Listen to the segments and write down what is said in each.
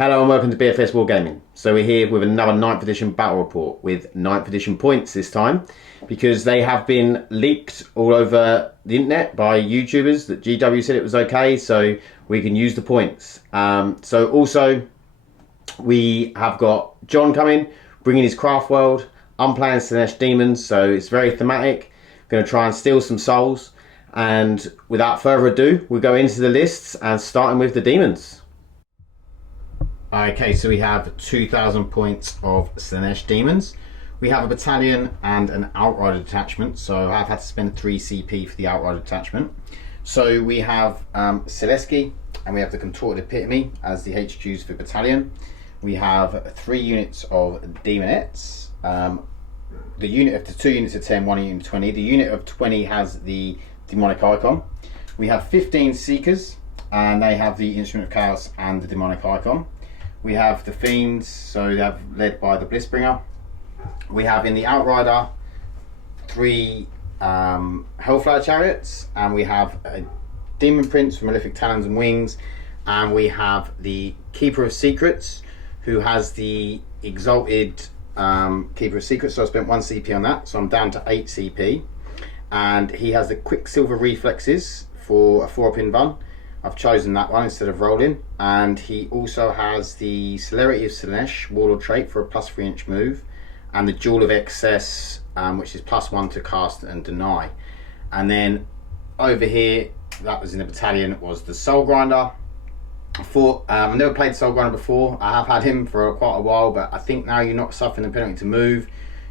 Hello and welcome to BFS Wargaming. So we're here with another 9th edition battle report with 9th edition points this time because they have been leaked all over the internet by YouTubers that GW said it was okay, so we can use the points. So also we have got John coming, bringing his Craftworld. I'm playing Slaanesh Daemons, so it's very thematic. Going to try and steal some souls, and without further ado we'll go into the lists and starting with the Demons. Okay, so we have 2,000 points of Slaanesh Daemons. We have a battalion and an outrider detachment, so I've had to spend 3 CP for the outrider detachment. So we have Selesky, and we have the Contorted Epitome as the HQs for battalion. We have 3 units of Demonettes. The unit of the 2 units of 10, 1 unit of 20. The unit of 20 has the demonic icon. We have 15 Seekers, and they have the Instrument of Chaos and the demonic icon. We have the Fiends, so they have led by the Blissbringer. We have in the Outrider 3 Hellflower Chariots, and we have a Demon Prince with Malefic Talons and Wings, and we have the Keeper of Secrets, who has the Exalted Keeper of Secrets, so I spent 1 CP on that, so I'm down to 8 CP. And he has the Quicksilver Reflexes for a 4-pin run. I've chosen that one instead of rolling, and he also has the Celerity of Slaanesh Warlord trait for a +3 inch move, and the Jewel of Excess, which is +1 to cast and deny. And then over here, that was in the battalion, was the Soul Grinder. I've never played Soul Grinder before. I have had him for quite a while, but I think now you're not suffering the penalty to move.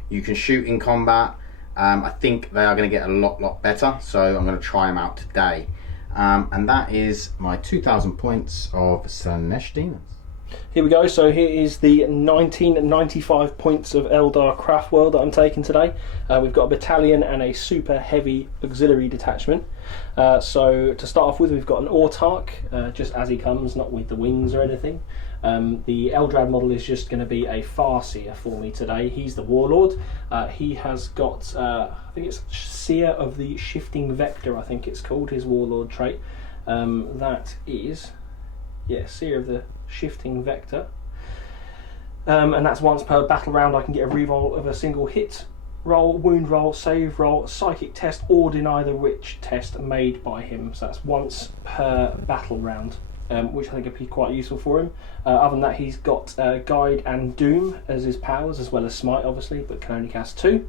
You can shoot in combat. I think they are going to get a lot better, so I'm going to try him out today. And that is my 2,000 points of Slaanesh Daemons. Here we go. So here is the 1995 points of Eldar Craftworld that I'm taking today. We've got a battalion and a super heavy auxiliary detachment. So to start off with, we've got an Autarch, just as he comes, not with the wings or anything. The Eldrad model is just going to be a Farseer for me today. He's the Warlord. He has got, I think it's Seer of the Shifting Vector, I think it's called, his Warlord trait. That is, yeah, Seer of the Shifting Vector. And that's once per battle round I can get a reroll of a single hit roll, wound roll, save roll, psychic test, or deny the witch test made by him. So that's once per battle round. Which I think would be quite useful for him. Other than that, he's got Guide and Doom as his powers, as well as Smite, obviously, but can only cast 2.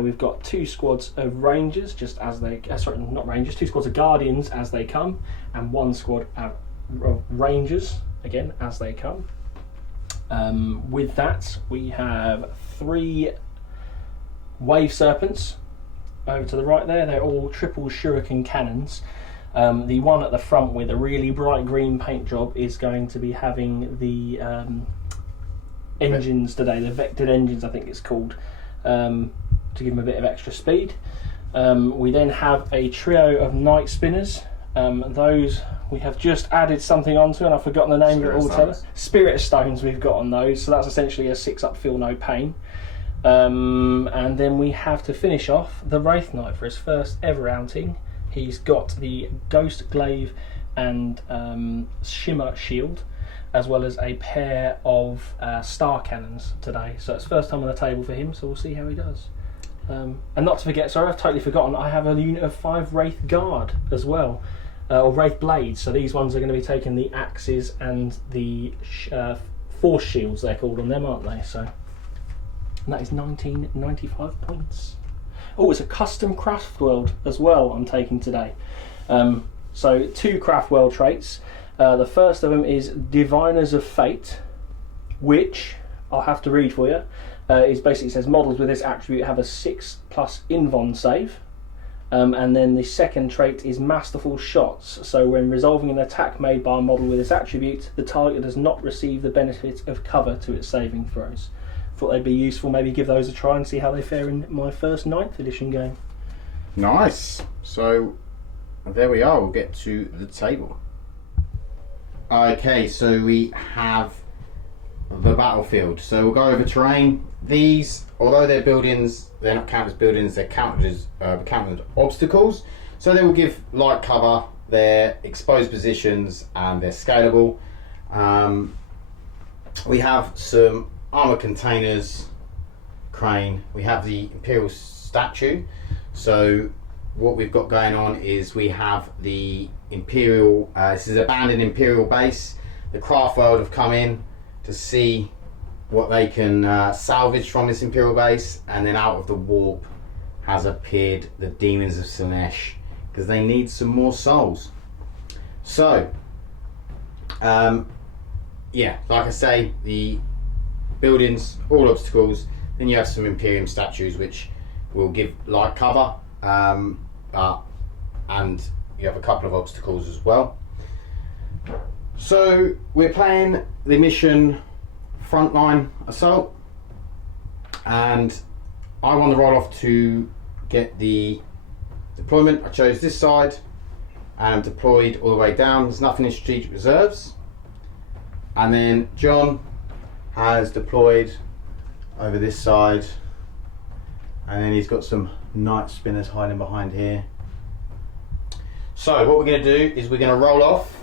We've got 2 squads of Rangers, just as they... sorry, not Rangers, 2 squads of Guardians as they come, and 1 squad of Rangers, again, as they come. With that, we have 3 Wave Serpents over to the right there. They're all triple Shuriken cannons. The one at the front with a really bright green paint job is going to be having the engines today, the vectored engines I think it's called, to give them a bit of extra speed. We then have a trio of Night Spinners. Those we have just added something onto, and I've forgotten the name of it altogether. Spirit Stones we've got on those, so that's essentially a 6-up Feel No Pain. And then we have to finish off the Wraith Knight for his first ever outing. He's got the Ghost Glaive and Shimmer Shield, as well as a pair of Star Cannons today. So it's first time on the table for him, so we'll see how he does. And not to forget, sorry, I've totally forgotten, I have a unit of 5 Wraith Guard as well, or Wraith Blades. So these ones are going to be taking the axes and the Force Shields, they're called on them, aren't they? So, and that is 1995 points. Oh, it's a custom Craftworld as well I'm taking today. So 2 Craftworld traits. The first of them is Diviners of Fate, which I'll have to read for you. It basically says models with this attribute have a 6+ Invon save. And then the second trait is Masterful Shots. So when resolving an attack made by a model with this attribute, the target does not receive the benefit of cover to its saving throws. Thought they'd be useful, maybe give those a try and see how they fare in my first 9th edition game. Nice. So there we are, we'll get to the table. Okay, so we have the battlefield. So we'll go over terrain. These, although they're buildings, they're not counted as buildings, they're counted as obstacles. So they will give light cover, they're exposed positions, and they're scalable. We have some armor containers, crane. We have the Imperial statue. So what we've got going on is we have the Imperial, this is an abandoned Imperial base. The Craftworld have come in to see what they can salvage from this Imperial base, and then out of the warp has appeared the Demons of Slaanesh, because they need some more souls. So yeah, like I say, the buildings, all obstacles. Then you have some Imperium statues which will give light cover, and you have a couple of obstacles as well. So we're playing the mission Frontline Assault, and I want to roll off to get the deployment. I chose this side and I'm deployed all the way down. There's nothing in strategic reserves. And then John has deployed over this side, and then he's got some night spinners hiding behind here. So what we're going to do is we're going to roll off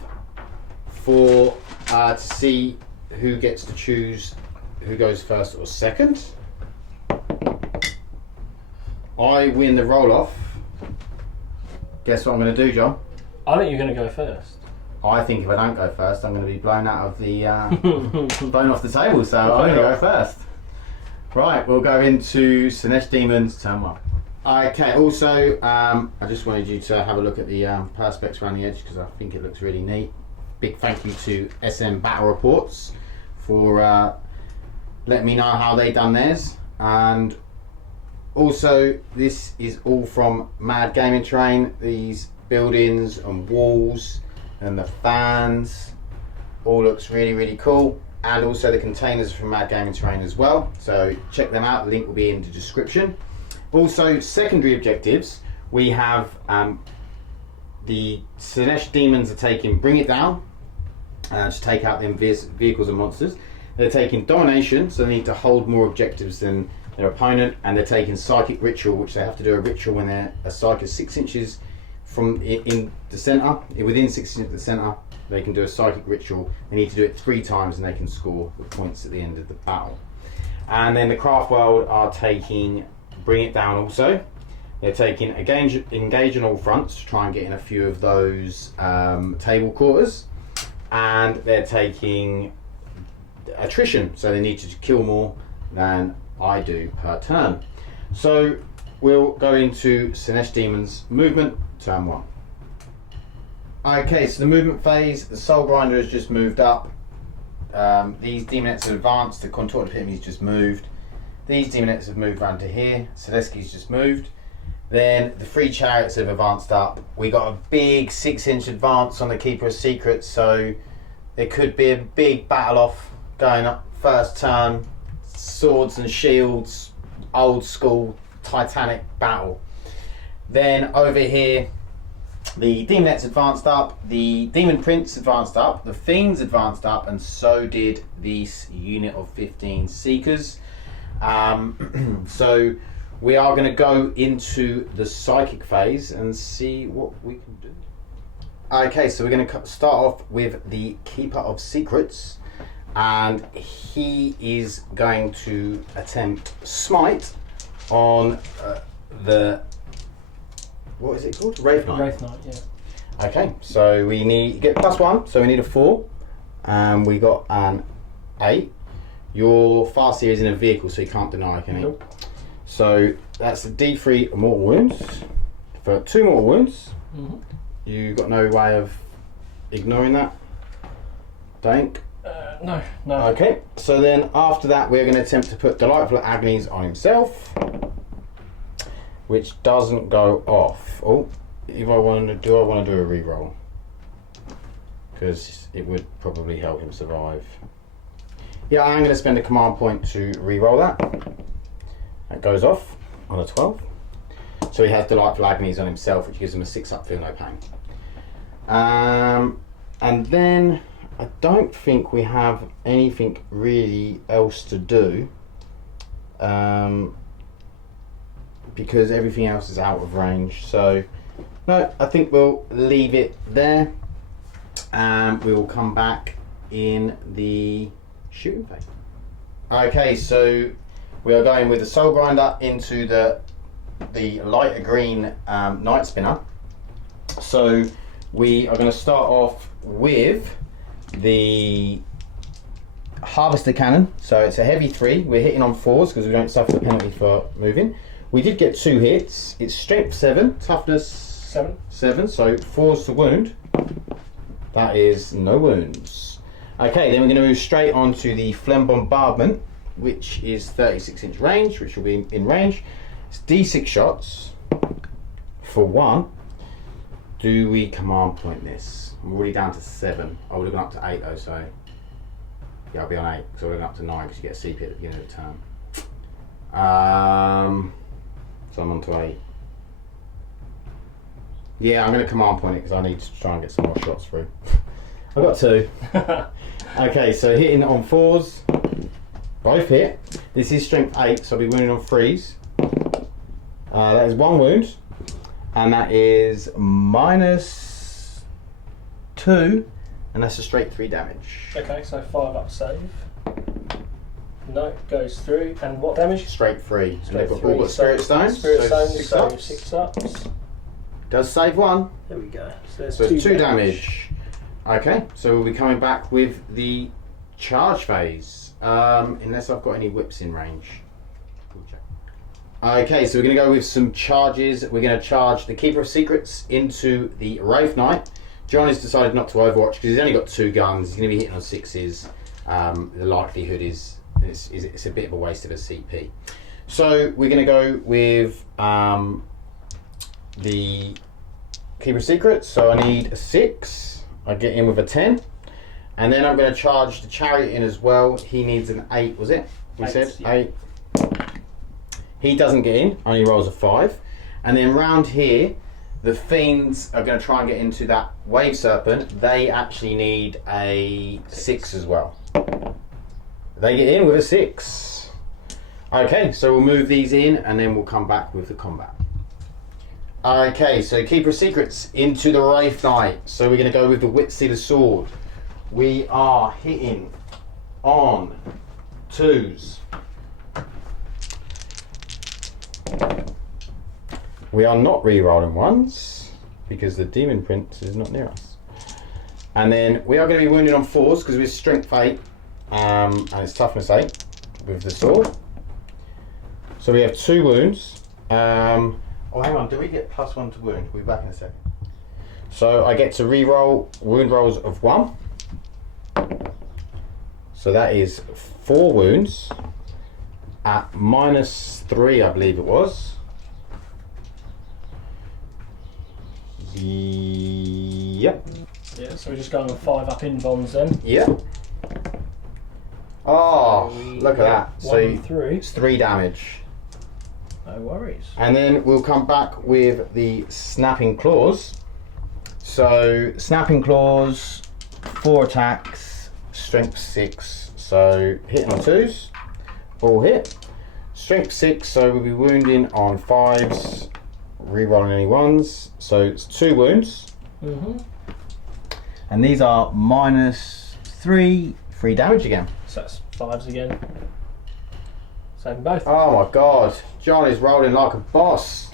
for to see who gets to choose who goes first or second. I win the roll off. Guess what I'm going to do, John? I think you're going to go first. I think if I don't go first, I'm going to be blown out of the blown off the table. So I'm going to go first. Right, we'll go into Slaanesh Daemons turn 1. Okay. Also, I just wanted you to have a look at the perspex around the edge, because I think it looks really neat. Big thank you to SM Battle Reports for letting me know how they done theirs. And also, this is all from Mad Gaming Terrain. These buildings and walls and the fans all looks really, really cool. And also the containers are from Mad Gaming Terrain as well, so check them out. The link will be in the description. Also, secondary objectives, we have the Slaanesh Demons are taking Bring It Down, to take out them vehicles and monsters. They're taking Domination, so they need to hold more objectives than their opponent, and they're taking Psychic Ritual, which they have to do a ritual when they're a psychic 6 inches from in the centre, within 6 inches of the centre. They can do a psychic ritual. They need to do it 3 times, and they can score the points at the end of the battle. And then the Craftworld are taking Bring It Down also. They're taking engage on all fronts to try and get in a few of those table quarters. And they're taking Attrition, so they need to kill more than I do per turn. So we'll go into Slaanesh Daemons movement, turn 1. Okay, so the movement phase, the Soul Grinder has just moved up. These Demonettes have advanced, the Contorted Epitome's just moved. These Demonettes have moved around to here, Selesky's just moved. Then the 3 Chariots have advanced up. We got a big 6-inch advance on the Keeper of Secrets, so there could be a big battle off going up first turn. Swords and shields, old school Titanic battle. Then over here, the Demonettes advanced up, the Demon Prince advanced up, the Fiends advanced up, and so did this unit of 15 Seekers. So we are going to go into the Psychic phase and see what we can do. Okay, so we're going to start off with the Keeper of Secrets, and he is going to attempt Smite on the, what is it called? Wraith Knight. Wraith Knight, yeah. Okay, so we need, you get +1, so we need a 4, and we got an 8. Your Farseer is in a vehicle, so you can't deny, can you? Nope. So that's a D3 mortal wounds. For 2 mortal wounds, you got no way of ignoring that? Dank? No. Okay, so then after that we're going to attempt to put Delightful Agonies on himself, which doesn't go off. Oh, if I want to do, I want to do a reroll, because it would probably help him survive. Yeah, I am going to spend a command point to reroll that. That goes off on a 12. So he has Delightful Agonies on himself, which gives him a 6-up feel no pain. And then I don't think we have anything really else to do, because everything else is out of range. So no, I think we'll leave it there, and we will come back in the shooting phase. Okay, so we are going with the Soul Grinder into the lighter green Night Spinner. So we are going to start off with the Harvester Cannon. So it's a heavy 3. We're hitting on 4s because we don't suffer the penalty for moving. We did get 2 hits. It's strength 7, toughness 7. So 4's to wound. That is no wounds. Okay, then we're going to move straight on to the Phlegm Bombardment, which is 36-inch range, which will be in range. It's D6 shots for 1. Do we command point this? I'm already down to 7. I would have gone up to 8 though, so yeah, I'll be on 8 because I would have gone up to 9 because you get a CP at the beginning of the turn. So I'm on to 8. Yeah, I'm going to command point it because I need to try and get some more shots through. I've got 2. Okay, so hitting on 4s. Both hit. This is strength 8, so I'll be wounding on 3s. That is 1 wound. And that is -2. And that's a straight 3 damage. Okay, so 5 up save. No, goes through. And what damage? Straight 3. And Straight they've all got Spirit Stones. Spirit so Stones, 6 so ups. 6 ups. Does save 1. There we go. So there's So 2 damage. Okay, so we'll be coming back with the charge phase. Unless I've got any whips in range. Okay, so we're going to go with some charges. We're going to charge the Keeper of Secrets into the Wraith Knight. John has decided not to Overwatch because he's only got 2 guns. He's going to be hitting on 6s. The likelihood is it's a bit of a waste of a CP. So we're going to go with the Keeper of Secrets. So I need a 6. I get in with a 10. And then I'm going to charge the Chariot in as well. He needs an 8, was it? We 8, said yeah. 8. He doesn't get in, only rolls a 5. And then round here, the Fiends are going to try and get into that Wave Serpent. They actually need a 6 as well. They get in with a 6. Okay, so we'll move these in and then we'll come back with the combat. Okay, so Keeper of Secrets into the Wraith Knight. So we're going to go with the Whitsealer Sword. We are hitting on 2s. We are not re-rolling 1s because the Demon Prince is not near us. And then we are going to be wounded on 4s because we're strength 8 and it's toughness 8 with the sword. So we have 2 wounds. Oh, hang on, do we get +1 to wound? We'll be back in a second. So I get to re-roll wound rolls of 1. So that is 4 wounds at -3, I believe it was. Yep. Yeah, so we're just going with 5 up in bonds then. Yep. Oh, look at that. So 1 through. it's 3 damage. No worries. And then we'll come back with the Snapping Claws. So Snapping Claws, 4 attacks, strength 6. So hitting on 2s, all hit. Strength 6, so we'll be wounding on 5s, re-rolling any 1s. So it's 2 wounds. And these are -3 damage again. So that's 5s again. Saving both. Oh my god, John is rolling like a boss.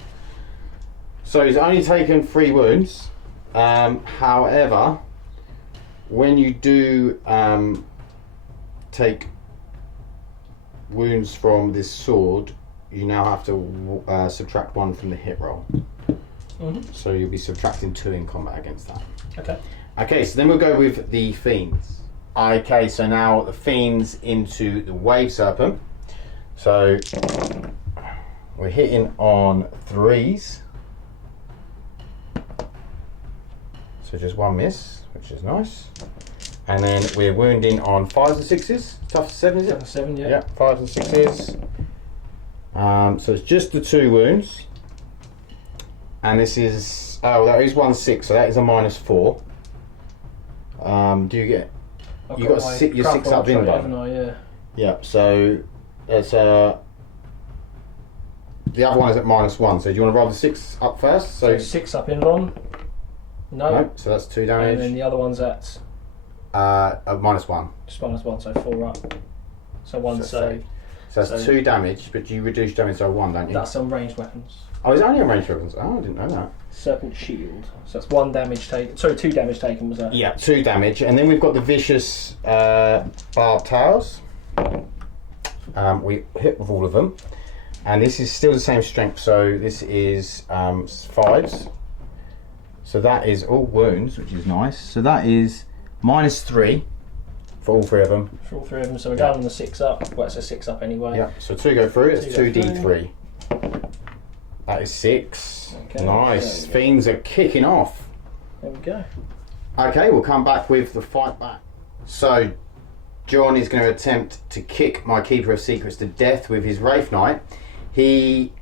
So he's only taken 3 wounds. However, when you do take wounds from this sword, you now have to subtract 1 from the hit roll. So you'll be subtracting 2 in combat against that. Okay. Okay, so then we'll go with the Fiends. Okay, so now the Fiends into the Wave Serpent. So we're hitting on 3s. So just 1 miss, which is nice. And then we're wounding on 5s and 6s. Tough 7, is it? 7, yeah. Yeah, 5s and 6s. So it's just the 2 wounds. And this is, oh, that is 1 6, so that is a -4. Do you get, I've you got my your 6 up Craftworld in trait, haven't one? I? Yeah. Yeah, so it's the other one is at -1. So do you want to roll the 6 up first? So 6 up in one. No. No, so that's 2 And then damage. the other one's at -1. Just -1, so 4 up. So 1 save. So that's 2 damage, but you reduce damage by 1, don't you? That's on ranged weapons. Oh, is it only on ranged weapons? Oh, I didn't know that. Serpent shield. So that's 1 damage taken. Sorry, 2 damage taken was that? Yeah, 2 damage, and then we've got the vicious barbed towers. We hit with all of them, and this is still the same strength. So this is 5s. So that is all wounds, which is nice. So that is -3 for all 3 of them. For all 3 of them. So we're down on the 6 up. Well, it's a 6 up anyway. Yeah. So 2 go through. It's 2 go 2d3. That is 6. Okay, Nice. Fiends are kicking off. There we go. Okay, we'll come back with the fight back. So, John is going to attempt to kick my Keeper of Secrets to death with his Wraith Knight. He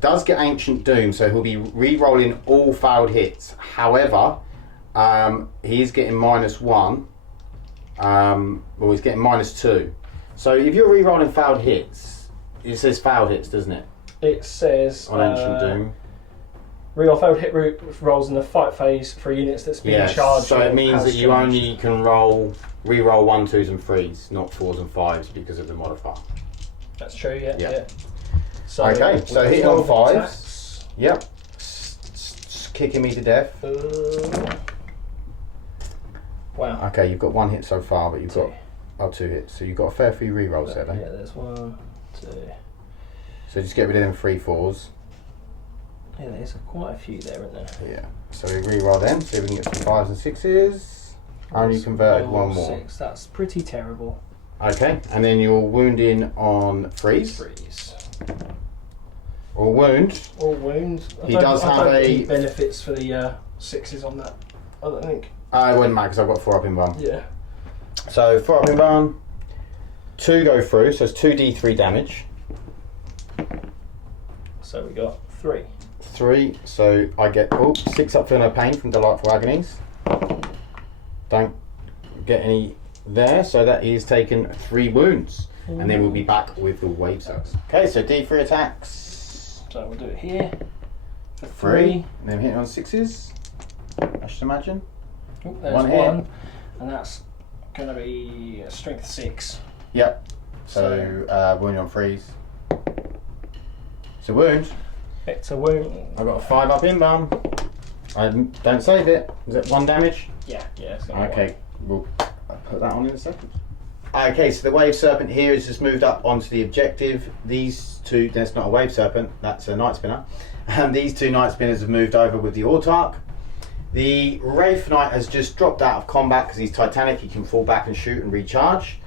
does get Ancient Doom, so he'll be re-rolling all failed hits. However, he is getting -1. Well, he's getting -2. So if you're re-rolling failed hits, it says failed hits, doesn't it? It says On Ancient Doom. Reroll failed hit rolls in the fight phase for units that's being charged. So it means as that you charged. only can re-roll 1, 2s and 3s, not 4s and 5s because of the modifier. That's true, yeah. Yeah. yeah. So Okay, so hitting on 5s. attacks. Yep. Kicking me to death. Wow. Okay, you've got 1 hit so far, but you've 2. got 2 hits. So you've got a fair few re-rolls there, Yeah, then. there's 1, 2. So just get rid of them 3, 4s. Yeah, there's quite a few there, isn't there? Yeah. So we re-roll them, see if we can get some 5s and 6s. Only converted 1 more. 6. That's pretty terrible. Okay, and then you're wounding on 3s. 3s. Or wound. All wounds. He does have a- any benefits for the 6s on that. I don't think. It wouldn't matter because I've got 4 up in one. Yeah. So 4 up in one. 2 go through, so it's 2d3 damage. So we got 3. 3, so I get 6 up for no pain from Delightful Agonies. Don't get any there, so that is taken 3 wounds. And then we'll be back with the wave sucks. Okay, so D3 attacks. So we'll do it here. For 3. 3. And then hitting on 6s, I should imagine. Oh, there's 1 1. hit. And that's going to be strength 6. Yep. So wound on 3s. It's a wound. It's a wound. I've got a 5 up in bum. I don't save it. Is it 1 damage? Yeah, it's going to Okay, we'll put that on in a second. Okay, so the Wave Serpent here has just moved up onto the objective. These 2, that's not a Wave Serpent, that's a Night Spinner. And these 2 Night Spinners have moved over with the Autarch. The Wraith Knight has just dropped out of combat because he's Titanic, he can fall back and shoot and recharge.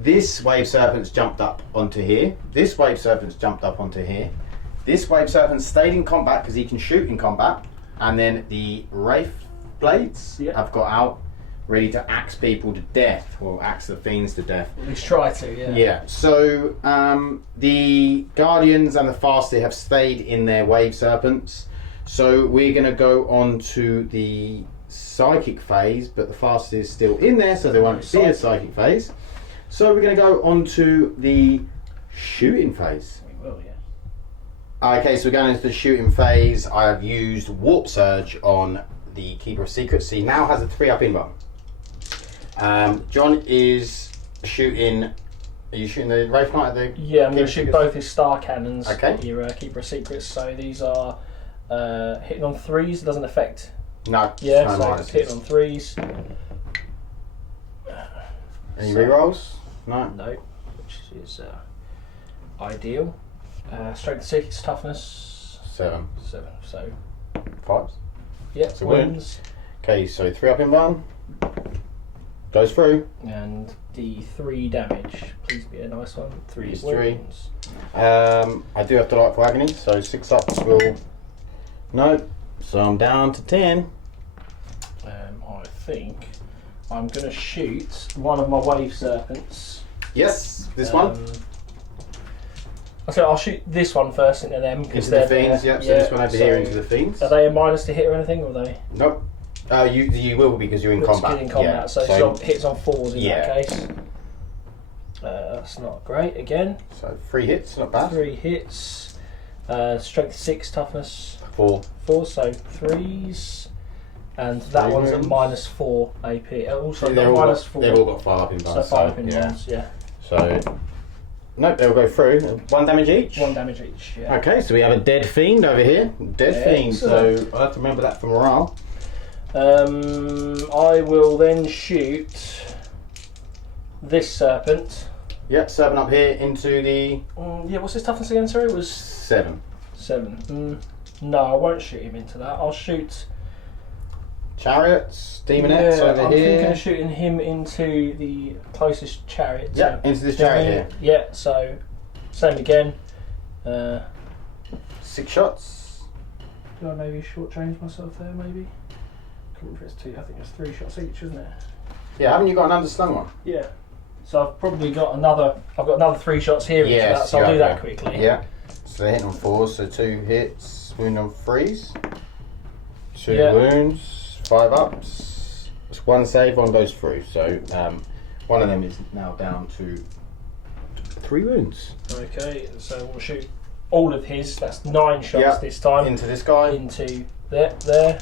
This Wave Serpent's jumped up onto here. This Wave Serpent's jumped up onto here. This Wave Serpent stayed in combat because he can shoot in combat. And then the Wraith Blades have got out, ready to axe people to death, or axe the fiends to death. At least try to, yeah. Yeah, so the Guardians and the Fasti have stayed in their Wave Serpents. So we're going to go on to the Psychic phase, but the Fasti is still in there, so they won't see a Psychic phase. So we're going to go on to the Shooting phase. We will, yeah. Okay, so we're going into the Shooting phase. I have used Warp Surge on the Keeper of Secrets. He now has a 3 up in bum. John is shooting. Are you shooting the Wraith Knight at the? Yeah, I'm going to shoot both his star cannons. Okay. Your Keeper of Secrets. So these are hitting on 3s. It doesn't affect. No. Yeah, no so minuses. it's hitting on 3s. Any rerolls? No. No, which is ideal. Strength 6, toughness 7. 7. So 5s. yeah, So wound. wins. Okay, so 3 up in bum. Goes through. And the 3 damage. Please be a nice one. 3 It's wounds. 3. I do have Delightful Agony, so 6 up will. No. So I'm down to 10. I think I'm going to shoot one of my Wave Serpents. Yes, this one. So I'll shoot this one first into them. Into the fiends, yep. So this one over here into the fiends. Are they a minus to hit or anything, or are they? Nope. You will because you're in combat. In combat, Yeah. so it hits on 4s in that case. That's not great again. So 3 hits, not bad. 3 hits. Strength 6, toughness 4. 4, so 3s. And that 3 one's wounds. at -4 AP. Also, They've all got, -4. they've all got 5 up in So bonus. 5 in yeah. ones, yeah. So, nope, they'll go through. 1 damage each. 1 damage each, yeah. Okay, so we have a dead fiend over here. Dead fiend, so Excellent. I'll have to remember that for morale. I will then shoot this serpent. Yep, 7 up here into the Yeah, what's his toughness again? Sorry, it was 7. 7. No, I won't shoot him into that. I'll shoot. Chariots, demonettes over I'm here. thinking of shooting him into the closest chariot. Yeah, into this chariot here. Yeah, so same again. 6 shots. Do I maybe short change myself there? Maybe. Can't remember if it's 2. I think it's 3 shots each, isn't it? Yeah, haven't you got an underslung one? Yeah. So I've probably got another. I've got another 3 shots here. Into Yes, that, so I'll you do have, that quickly. Yeah. So they're hitting on 4s, so 2 hits, wound on 3s. 2 Yeah. wounds, 5 ups. It's 1 save, 1 goes through. So one of them is now down to 3 wounds. Okay, so we'll shoot all of his. That's 9 shots Yeah. this time. Into this guy. Into there.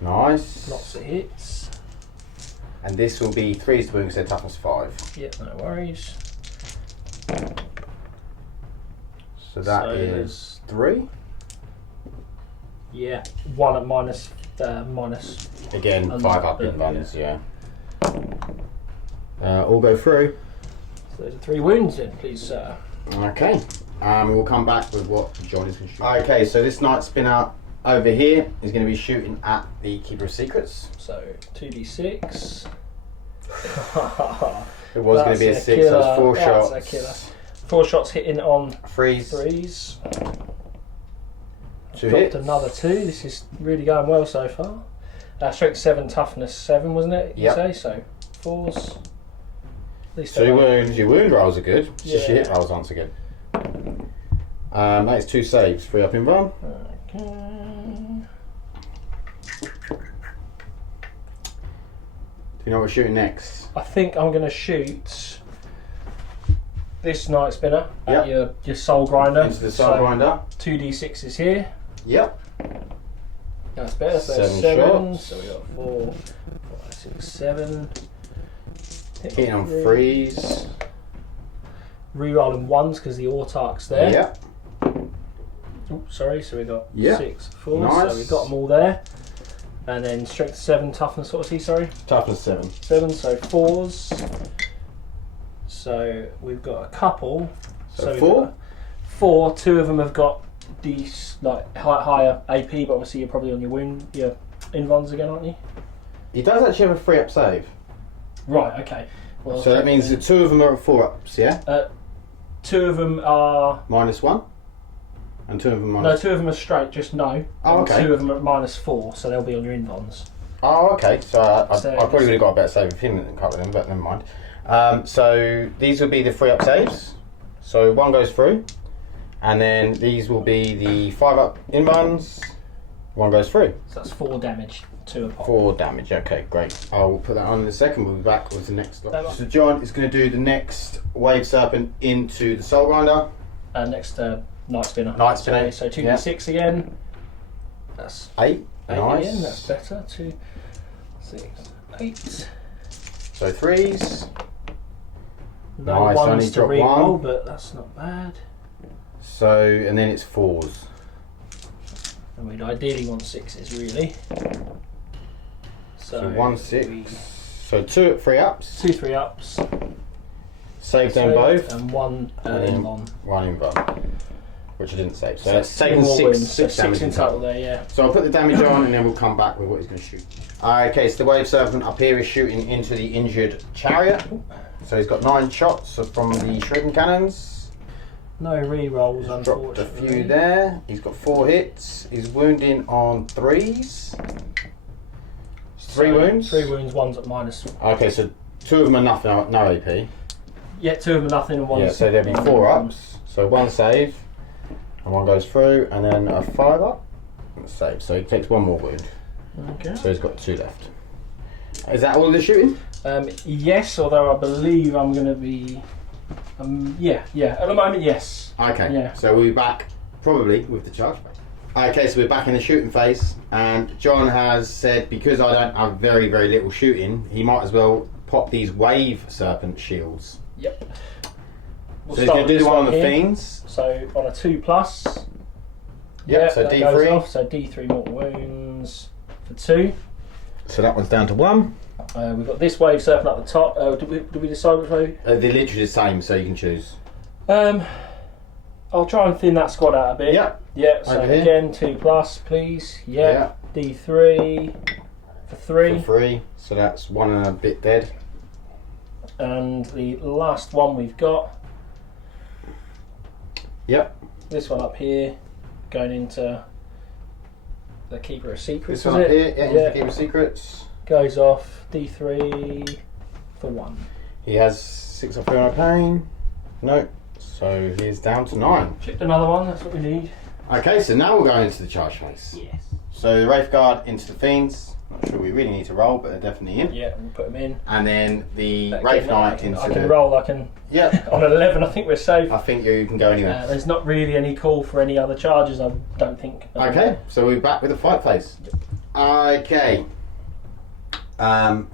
Nice. Lots of hits. And this will be 3s to wound because they're toughness 5. Yeah, no worries. So that So is 3. Yeah, 1 at minus. Again, And 5 up the- in runs, yeah. All go through. So those are 3 wounds then, please, sir. Okay. We'll come back with what John is going to shoot. Okay, so this Night Spinner over here is going to be shooting at the Keeper of Secrets. So 2d6. It was going to be a 6, so it's 4 That's shots. a killer. 4 shots hitting on 3s. 3s. 2 Dropped hits. another 2. This is really going well so far. Strength 7, toughness 7, wasn't it? You Yep. say so. 4s. At least 2 they're wounds. Your wound rolls are good. It's just your Yeah. hit rolls aren't so good. That is 2 saves. 3 up in run. Okay. Do you know what we're shooting next? I think I'm going to shoot this Night Spinner at your Soul Grinder. Into the Soul Grinder. 2d6 is here. Yep. That's better. So 7 7. shots. So we got 4, 5, 6, 7. Hitting on 3s. Rerolling 1s because the Autarch's there. Yep. Oh, sorry, so we got Yeah. 6, 4. Nice. So we got them all there. And then strength 7, toughness, what was he, sorry? Toughness 7. 7, so 4s. So we've got a couple. So we've 4? got 4, 2 of them have got these like higher AP, but obviously you're probably on your invons again, aren't you? He does actually have a 3 up save. Right, okay. Well, So that means the 2 of them are at 4 ups, yeah? 2 of them are... -1? And 2 of them No, minus... 2 of them are straight, just no. Oh, And okay. 2 of them are at -4, so they'll be on your invons. Oh, okay. So I So probably would have got a better save with him than a couple of them, but never mind. So these will be the 3 up saves. So 1 goes through. And then these will be the 5 up inbounds. 1 goes through. So that's 4 damage, 2 a pop. 4 damage. Okay, great. I'll put that on in a second. We'll be back with the next lot. That one. So John is going to do the next Wave Serpent into the Soul Grinder. Next Night Spinner. Night Spinner, So 2d6 again. That's 8. 8 Nice. again, that's better. 2, 6, 8. So 3s. No Nice, ones only to dropped reroll, 1. but that's not bad. So, and then it's 4s. And we'd ideally want 6s, really. So 1 6. So 2 at 3 ups. 2 3 ups. Save them both. And 1 And invon. 1 in run. Which I didn't save. So So that's two taken more 6 wins, so 6 damage in total there, yeah. So I'll put the damage on and then we'll come back with what he's going to shoot. Okay, so the Wave Serpent up here is shooting into the injured chariot. So he's got 9 shots from the shuriken cannons. No rerolls, He's dropped a unfortunately. few there. He's got 4 hits. He's wounding on 3s. 3 wounds. 3 wounds, 1's at minus. Okay, so 2 of them are nothing, no AP. Yeah, 2 of them are nothing and 1's. Yeah, so there'll be 4 ups. So 1 save, and 1 goes through, and then a 5 up, and a save. So he takes 1 more wound. Okay. So he's got 2 left. Is that all of the shooting? Yes, although I believe I'm going to be. Yeah. At the moment, yes. Okay. Yeah. So we'll be back probably with the charge back. Okay, so we're back in the shooting phase, and John has said because I don't have very little shooting, he might as well pop these wave serpent shields. Yep. We'll so he's going to do the one on the fiends. So on a 2+. Yep. So that D3. goes off, so D3 mortal wounds for 2. So that one's down to 1. We've got this wave serpent at the top. Did we decide which way? They're literally the same, so you can choose. I'll try and thin that squad out a bit. Yep. Yeah. So Over here. again, 2+, please. Yeah. D3 for 3. For 3. So that's 1 and a bit dead. And the last one we've got. Yep. This one up here, going into the Keeper of Secrets. This one up here, yeah, Keeper of Secrets. Goes off D3 for 1. He has 6 up here on pain. No. So he's down to 9. Chipped another one, that's what we need. Okay, so now we're going into the charge phase. Yes. So the Wraith Guard into the Fiends. Not sure we really need to roll, but they're definitely in. Yeah, we'll put them in. And then the But Wraith again, Knight into I can the... roll, I can... Yeah. On an 11, I think we're safe. I think you can go anywhere. There's not really any call for any other charges, I don't think. Okay, so we're back with the fight phase. Okay. So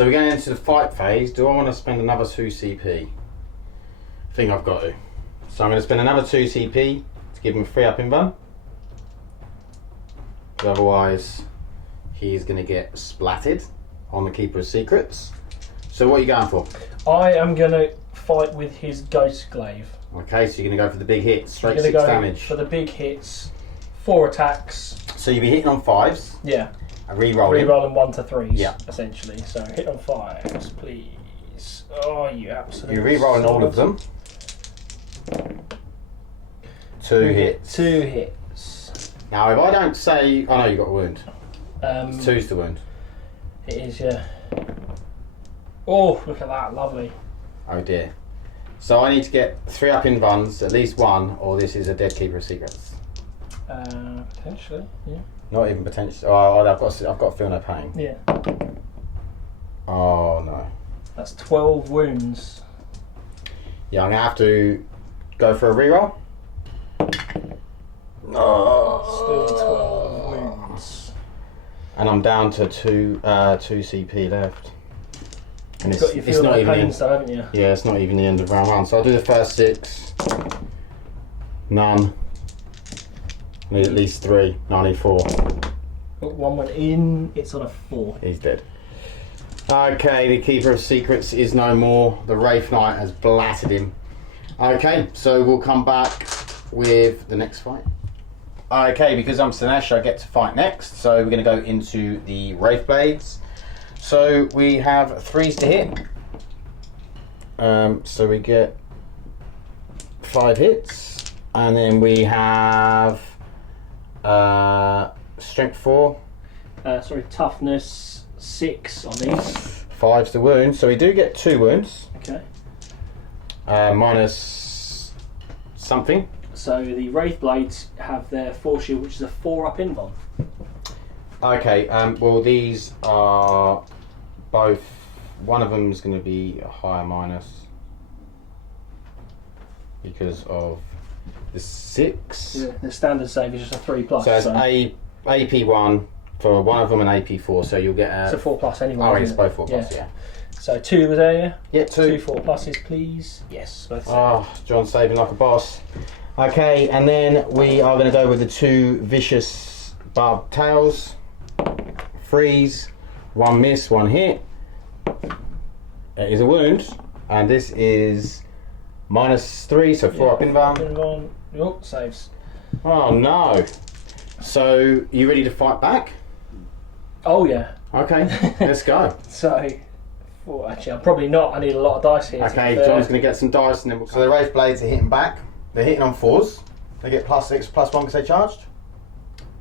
we're going into the fight phase. Do I want to spend another 2 CP? I think I've got to. So I'm going to spend another 2 CP to give him a 3 up in run. Otherwise, he's going to get splatted on the Keeper of Secrets. So what are you going for? I am going to fight with his Ghost Glaive. Okay, so you're going to go for the big hit, straight I'm 6 go damage. for the big hits, 4 attacks. So you'll be hitting on 5s. Yeah. And re-rolling. Re-rolling 1 to 3s, Yeah. essentially. So hit on 5s, please. Oh, you absolutely. You're re-rolling all of them. 2 hits. 2 hits. Now, if I don't say, oh no, you got a wound. Um, 2's the wound. It is, yeah. Oh, look at that, lovely. Oh dear. So I need to get 3 up in runs, at least 1, or this is a dead Keeper of Secrets. Potentially, yeah. Not even potentially. Oh, I've got feel no pain. Yeah. Oh no. That's 12 wounds. Yeah, I'm gonna have to go for a reroll. Still 12 wounds. And I'm down to 2 CP left. And You've got your feel no pains though, haven't you? Yeah, it's not even the end of round 1. So I'll do the first 6. None. I need at least 3. No, I need 4. Got 1 went in, it's on a 4. He's dead. Okay, the Keeper of Secrets is no more. The Wraith Knight has blatted him. Okay, so we'll come back with the next fight. Okay, because I'm Slaanesh, I get to fight next. So we're going to go into the Wraith Blades. So we have 3s to hit. So we get 5 hits. And then we have Strength 4. Toughness 6 on these. 5's the wound. So we do get 2 wounds. Okay. Minus something. So the Wraith Blades have their Force Shield, which is a 4 up invuln. Okay, well these are both, one of them is going to be a higher minus because of the 6. Yeah. The standard save is just a 3+. So it's AP1 for one of them and AP4, so you'll get it's a 4+ anyway. Oh, it's both 4+, yeah. So 2 was there, yeah? Yeah, 2. 2 4+s, please. Yes, both. Oh, John's saving like a boss. Okay, and then we are going to go with the 2 vicious barbed tails. 3s, 1 miss, 1 hit. It is a wound, and this is -3, so 4 up invuln. Oh, saves. Oh no! So you ready to fight back? Oh yeah. Okay, let's go. So, well, actually, I'm probably not. I need a lot of dice here. Okay, John's going to get some dice, and then so the Wraith Blades are hitting back. They're hitting on 4s. They get +6, +1 because they charged.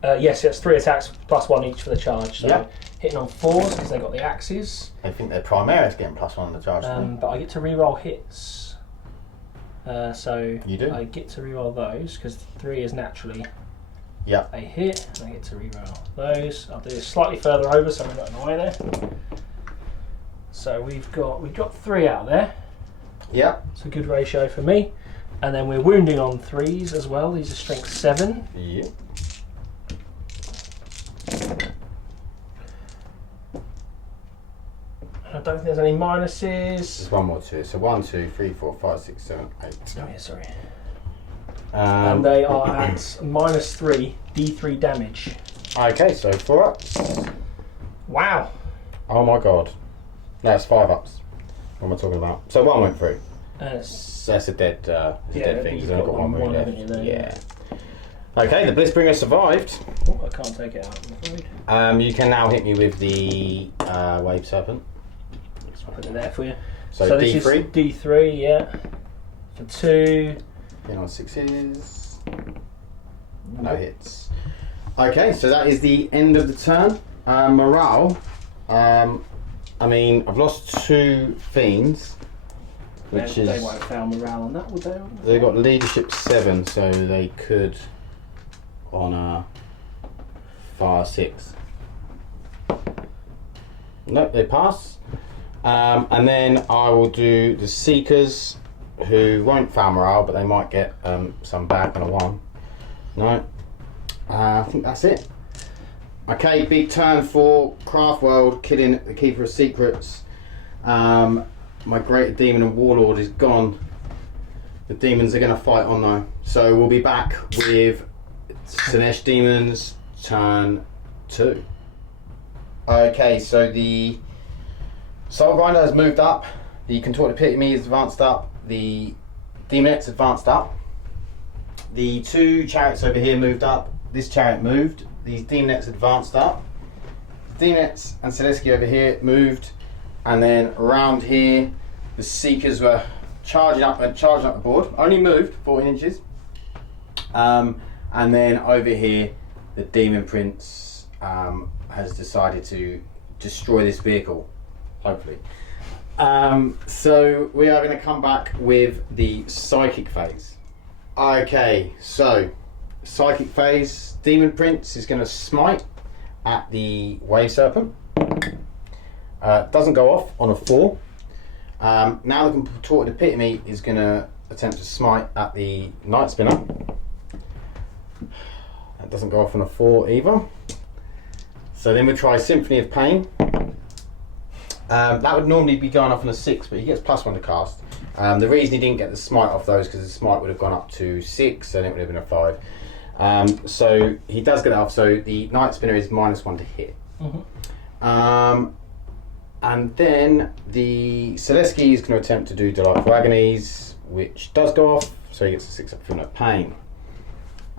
Yes, it's 3 attacks +1 each for the charge. So Yep. hitting on 4s because they got the axes. I think their Primaris getting +1 on the charge. But I get to reroll hits. So You do? I get to reroll those because 3 is naturally Yep. a hit, and I get to reroll those. I'll do it slightly further over so we're not in the way there. So we've got 3 out there. Yep. It's a good ratio for me. And then we're wounding on 3s as well. These are strength 7. Yep. I don't think there's any minuses. There's one more to it. So 1, 2, 3, 4, 5, 6, 7, 8. Oh yeah, sorry. And they are at -3 D3 damage. Okay, so 4 ups. Wow. Oh my god. No, it's 5 ups. What am I talking about? So 1 went through. So that's a dead, dead thing. You've only got one wound left. There, yeah. Okay, the Blissbringer survived. Oh, I can't take it out, I'm afraid. You can now hit me with the Wave Serpent. I'll put it there for you. So this D3. is D3, yeah. For 2. In on 6s. No hits. Okay, so that is the end of the turn. Morale. I mean, I've lost 2 fiends. Which they won't fail morale on that, would they? They've got leadership 7, so they could on a fire 6. Nope, they pass. And then I will do the Seekers, who won't fail morale, but they might get some back on a 1. No. I think that's it. Okay, big turn for Craftworld, killing the Keeper of Secrets. My Greater Demon and Warlord is gone. The demons are going to fight on though. So we'll be back with Slaanesh Daemons turn 2. Okay, so the Soul Grinder has moved up. The Contorted Epitome is advanced up. The Demonettes advanced up. The 2 chariots over here moved up. This chariot moved. These Demonettes advanced up. Demonettes and Celestia over here moved. And then around here, the Seekers were charging up the board. Only moved 14 inches. And then over here, the Demon Prince has decided to destroy this vehicle, hopefully. So we are going to come back with the Psychic phase. Okay, so Psychic phase, Demon Prince is going to smite at the Wave Serpent. Doesn't go off on a 4. Now the Contorted Epitome is going to attempt to smite at the Night Spinner. That doesn't go off on a 4 either. So then we try Symphony of Pain. That would normally be going off on a 6, but he gets +1 to cast. The reason he didn't get the smite off those because the smite would have gone up to 6 and it would have been a 5. So he does get it off. So the Night Spinner is -1 to hit. And then the Celestia is going to attempt to do Delightful Agonies, which does go off, so he gets a 6 up for no pain.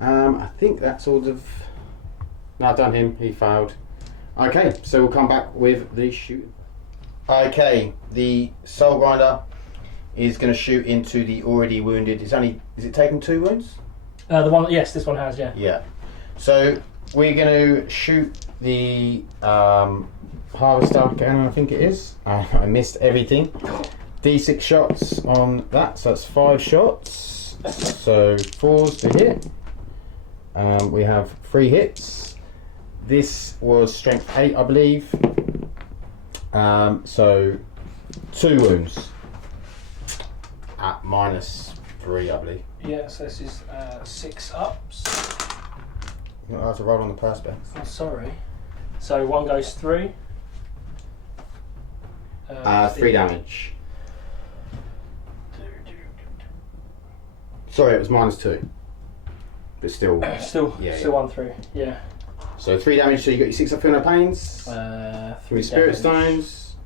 I think that's all of. No, I've done him, he failed. Okay, so we'll come back with the shoot. Okay, the Soul Grinder is going to shoot into the already wounded. Is it taken 2 wounds? The one, yes, this one has, yeah. Yeah. So we're going to shoot the Harvester cannon, I think it is. I missed everything. D6 shots on that, so that's 5 shots. So 4s to hit. We have 3 hits. This was strength 8, I believe. So 2 wounds at -3, I believe. Yeah, so this is 6 ups. I have to roll on the perspex. Oh, sorry. So 1 goes through. 3 damage. Sorry, it was -2. But still. Still 1 through, yeah. So 3 damage, so you got your 6 up for no pains. 3 Spirit Stones.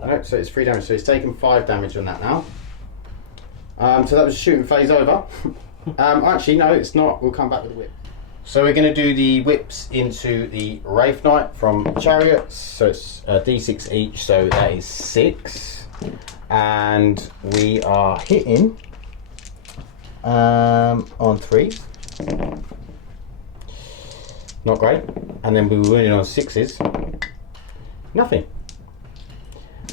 No, so it's 3 damage, so he's taken 5 damage on that now. So that was shooting phase over. Actually, no, it's not. We'll come back with the whip. So we're going to do the whips into the Wraith Knight from Chariots. So it's D6 each, so that is 6. And we are hitting on 3. Not great. And then we were winning on 6s. Nothing.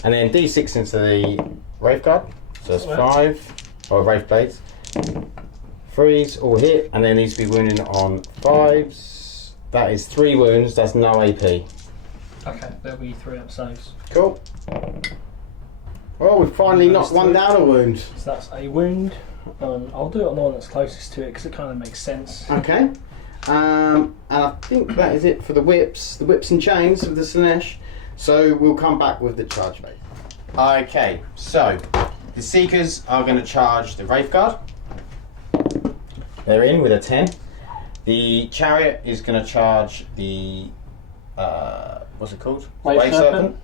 And then D6 into the Wraith Guard. So that's 5. Or Wraith Blades. 3s all hit, and then needs to be wounding on 5s. That is 3 wounds, that's no AP. Okay, there'll be 3 up saves. Cool. Well, we've finally knocked one down a wound. So that's a wound. I'll do it on the one that's closest to it because it kind of makes sense. Okay. And I think that is it for the whips and chains with the Slaanesh. So we'll come back with the charge rate. Okay, so the Seekers are going to charge the Wraith Guard. They're in with a 10. The Chariot is going to charge the what's it called? Wraith Serpent.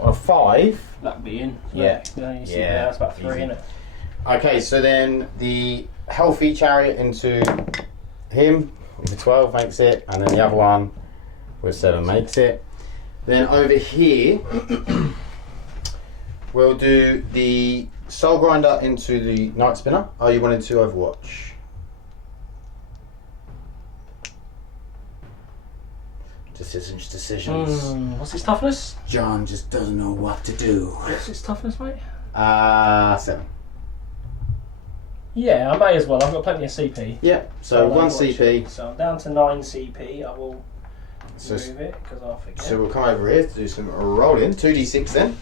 On a 5. That'd be in. Yeah. You see there, that's about 3, Easy. isn't it? Okay, so then the Healthy Chariot into him with a 12 makes it, and then the other one with 7 makes it. Then over here, we'll do the Soul Grinder into the Night Spinner. Oh, you wanted to Overwatch? Decisions. What's his toughness? John just doesn't know what to do. What's his toughness, mate? 7. Yeah, I may as well. I've got plenty of CP. Yeah, so 1 CP. So I'm down to 9 CP. I will So, move it because I'll forget. so we'll come over here to do some rolling. 2d6 then.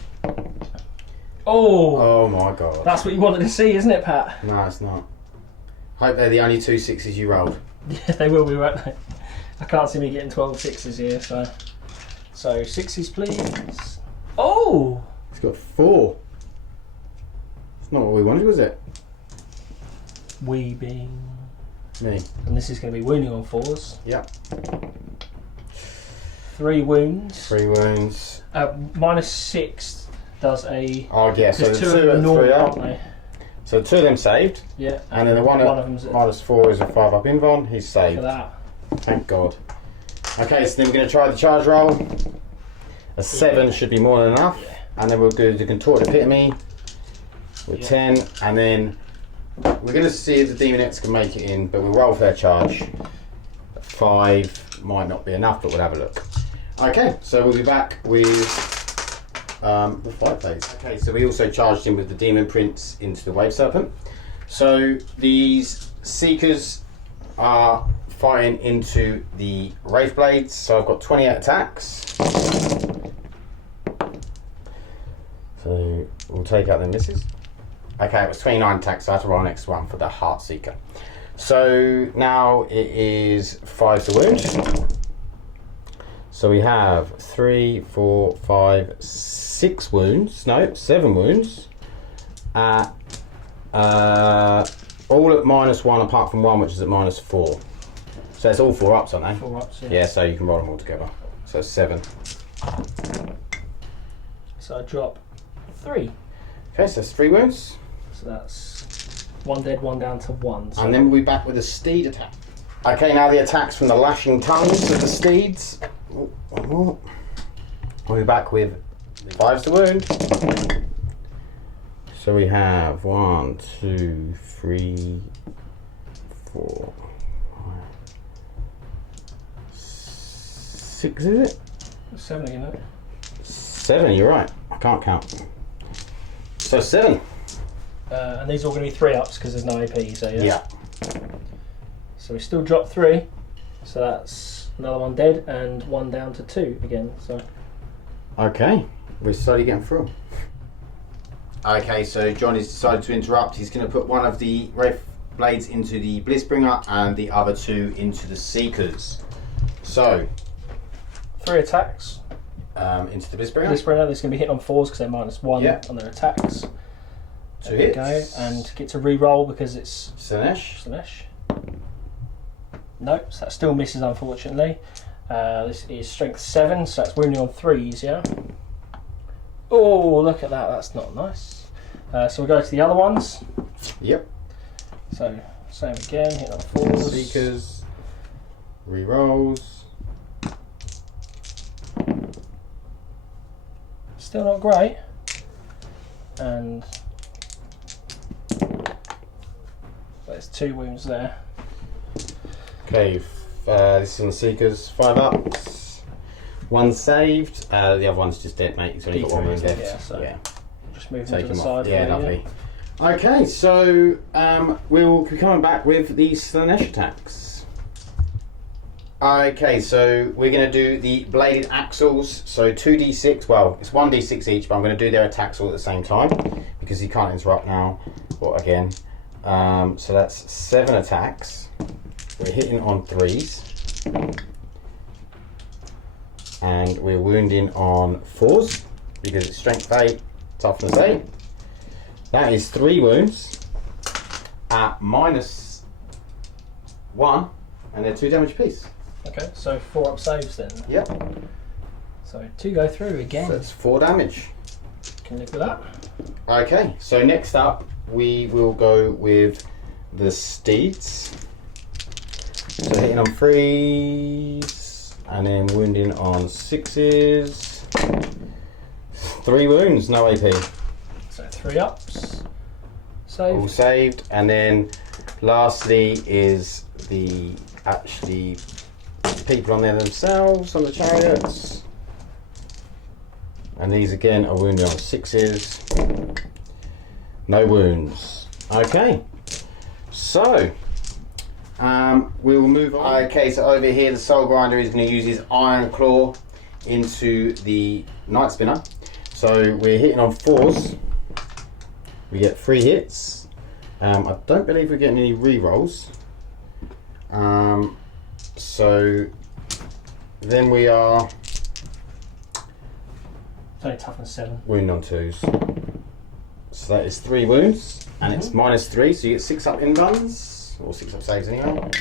Oh! Oh my god. That's what you wanted to see, isn't it, Pat? No, it's not. Hope they're the only 2 6s you rolled. Yeah, they will be, won't they? I can't see me getting 12 6s here, so 6s, please. Oh! It's got 4. It's not what we wanted, was it? Weebing. Me. And this is going to be wounding on 4s. Yep. 3 wounds. 3 wounds. -6 does a. Oh yeah, so the Because 2 2 of them are and normal, 3 aren't up. they? So 2 of them saved. Yeah. And then the one of at them's -4 is a 5 up invuln. He's for saved. that. Thank God. Okay, so then we're going to try the charge roll. A 7 should be more than enough. Yeah. And then we'll do the Contorted Epitome with Yeah. 10. And then we're going to see if the Demonettes can make it in, but we'll roll for their charge. 5 might not be enough, but we'll have a look. Okay, so we'll be back with the flight blades. Okay, so we also charged him with the Demon Prince into the Wave Serpent. So these Seekers are fighting into the Wraith Blades. So I've got 28 attacks. So we'll take out the misses. Okay, it was 29 attacks, so I have to roll next one for the Heart Seeker. So now it is 5 to wound. So we have 3, 4, 5, 6 wounds. No, 7 wounds. All at -1 apart from 1, which is at -4. So it's all 4 ups, aren't they? 4 ups, yeah. Yeah, so you can roll them all together. So 7. So I drop 3. Okay, so that's 3 wounds. So that's 1 dead, 1 down to 1. So And then we'll be back with a steed attack. Okay, now the attacks from the lashing tongues of the steeds. Oh, one more. We'll be back with 5s to wound. So we have 1, 2, 3, 4, 5, 6, is it? 7 again, isn't it? 7, you're right. I can't count. So 7. And these are all going to be 3 ups because there's no AP, so yeah. Yeah. So we still drop 3. So that's another 1 dead and 1 down to 2 again. So Okay, we're slowly getting through. Okay, so John has decided to interrupt. He's going to put one of the Wraith Blades into the Blitzbringer and the other 2 into the Seekers. So, 3 attacks. into the Blitzbringer. This spread out, this is going to be hit on 4s because they're -1 Yeah. on their attacks. 2 There we hits. go. And get to re-roll because it's Slaanesh. Slaanesh. Nope, so that still misses unfortunately. This is strength 7, so that's wounding on 3s, yeah? Oh, look at that, that's not nice. So we'll go to the other ones. Yep. So, same again, hit on 4s. Seekers. Re-rolls. Still not great. And there's 2 wounds there. Okay, this is on the Seekers. 5 ups. 1 saved. The other one's just dead, mate. He's only got 1 wound D3, left. yeah, so yeah. Just move Take him to him the off. side. Yeah, for you, lovely. Okay, so we'll be coming back with the Slaanesh attacks. Okay, so we're going to do the bladed axles. So 2d6, well, it's 1d6 each, but I'm going to do their attacks all at the same time because he can't interrupt now. Well, again, so that's 7 attacks. We're hitting on 3s. and we're wounding on 4s because it's strength 8, toughness 8. That is 3 wounds at -1, and they're 2 damage apiece. Okay, so 4 up saves then. Yep. So 2 go through again. So that's 4 damage. Can live with that. Okay, so next up we will go with the steeds. So hitting on 3s and then wounding on 6s. 3 wounds, no AP. So 3 ups. Save. All saved, and then lastly is the actually people on there themselves on the chariots. And these again are wounded on 6s. No wounds. Okay. So we will move on. Okay, so over here the Soul Grinder is going to use his Iron Claw into the Night Spinner. So we're hitting on 4s. We get 3 hits. I don't believe we're getting any re-rolls. So then we are It's only toughness 7. wound on 2s. So that is 3 wounds, and it's -3, so you get 6 up in runs, or 6 up saves anyway.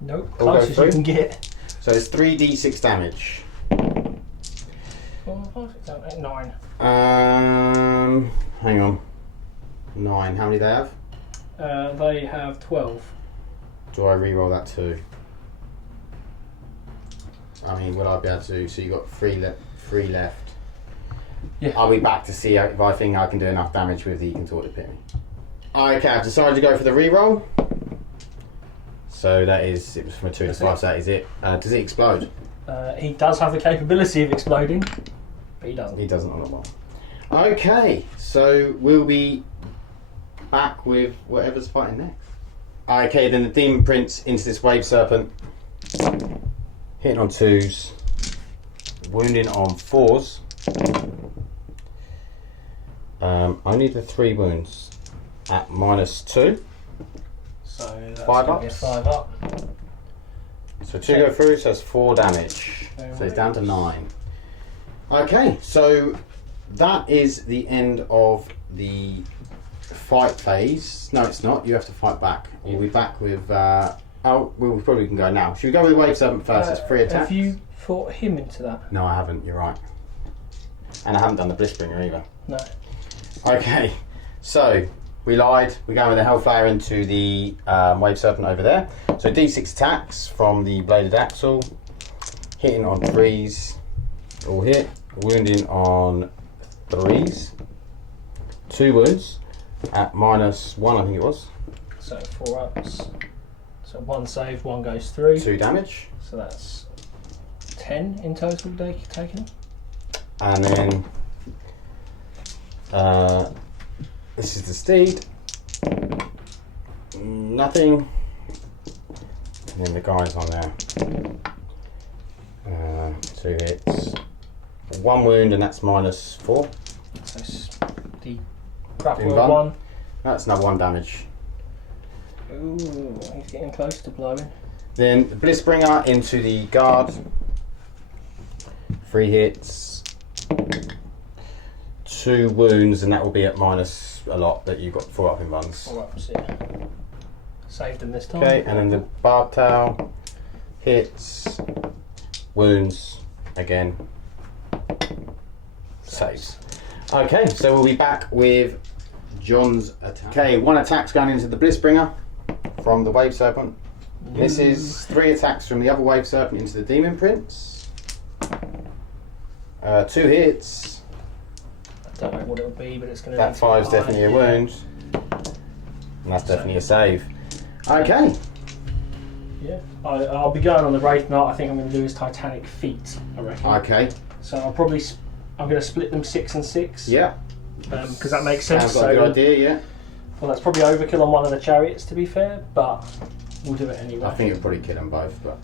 Nope, All go closest you through? can get. So it's 3d6 damage. 4, 5, 6, 7, 8, 9. Hang on. 9. How many do they have? They have 12. Do I re-roll that too? I mean, will I be able to? So you got 3 left. Yeah. I'll be back to see if I think I can do enough damage with the Contorted Pit. Okay, I've decided to go for the re-roll. So that is, it was from a 2 to 5, so that is it. Does it explode? He does have the capability of exploding, but he doesn't. He doesn't on the one. Okay, so we'll be back with whatever's fighting next. Okay, then the Demon Prince into this Wave Serpent. Hitting on 2s. Wounding on 4s. Only the 3 wounds at -2. So that's 5 gonna be a ups. 5 up. So 2 go through, so that's 4 damage. So it's down to 9. Okay, so that is the end of the fight phase. No, it's not. You have to fight back. We'll be back with. We probably can go now. Should we go with Wave Serpent first? It's 3 attacks. Have you fought him into that? No, I haven't. You're right. And I haven't done the Blissbringer either. No. Okay, so we lied. We're going with the Hellfire into the Wave Serpent over there. So D6 attacks from the Bladed Axle. Hitting on 3s. All hit. Wounding on 3s. 2 wounds at -1, I think it was. So 4 ups. So 1 save, 1 goes through. 2 damage. So that's 10 in total taken. And then this is the steed. Nothing. And then the guy's on there. 2 hits. 1 wound, and that's -4. So the Craftworld Invuln. 1. That's another 1 damage. Ooh, he's getting close to blowing. Then the Blissbringer into the guard. 3 hits. 2 wounds, and that will be at minus a lot that you got 4 up in runs. 4 ups, yeah. Saved him this time. Okay, and then the Barb Tail hits, wounds again, saves. Okay, so we'll be back with John's attack. Okay, 1 attack's going into the Blissbringer from the Wave Serpent. This is 3 attacks from the other Wave Serpent into the Demon Prince. 2 hits. I don't know what it'll be, but it's going to That 5's definitely a wound. And that's definitely a save. Okay. Yeah, I'll be going on the Wraith Knight. I think I'm going to do his Titanic Feet, I reckon. Okay. So I'm going to split them 6 and 6. Yeah. Because that makes sense. Sounds like a good idea, yeah. Well, that's probably overkill on one of the chariots, to be fair, but we'll do it anyway. I think it'll probably kill them both, but...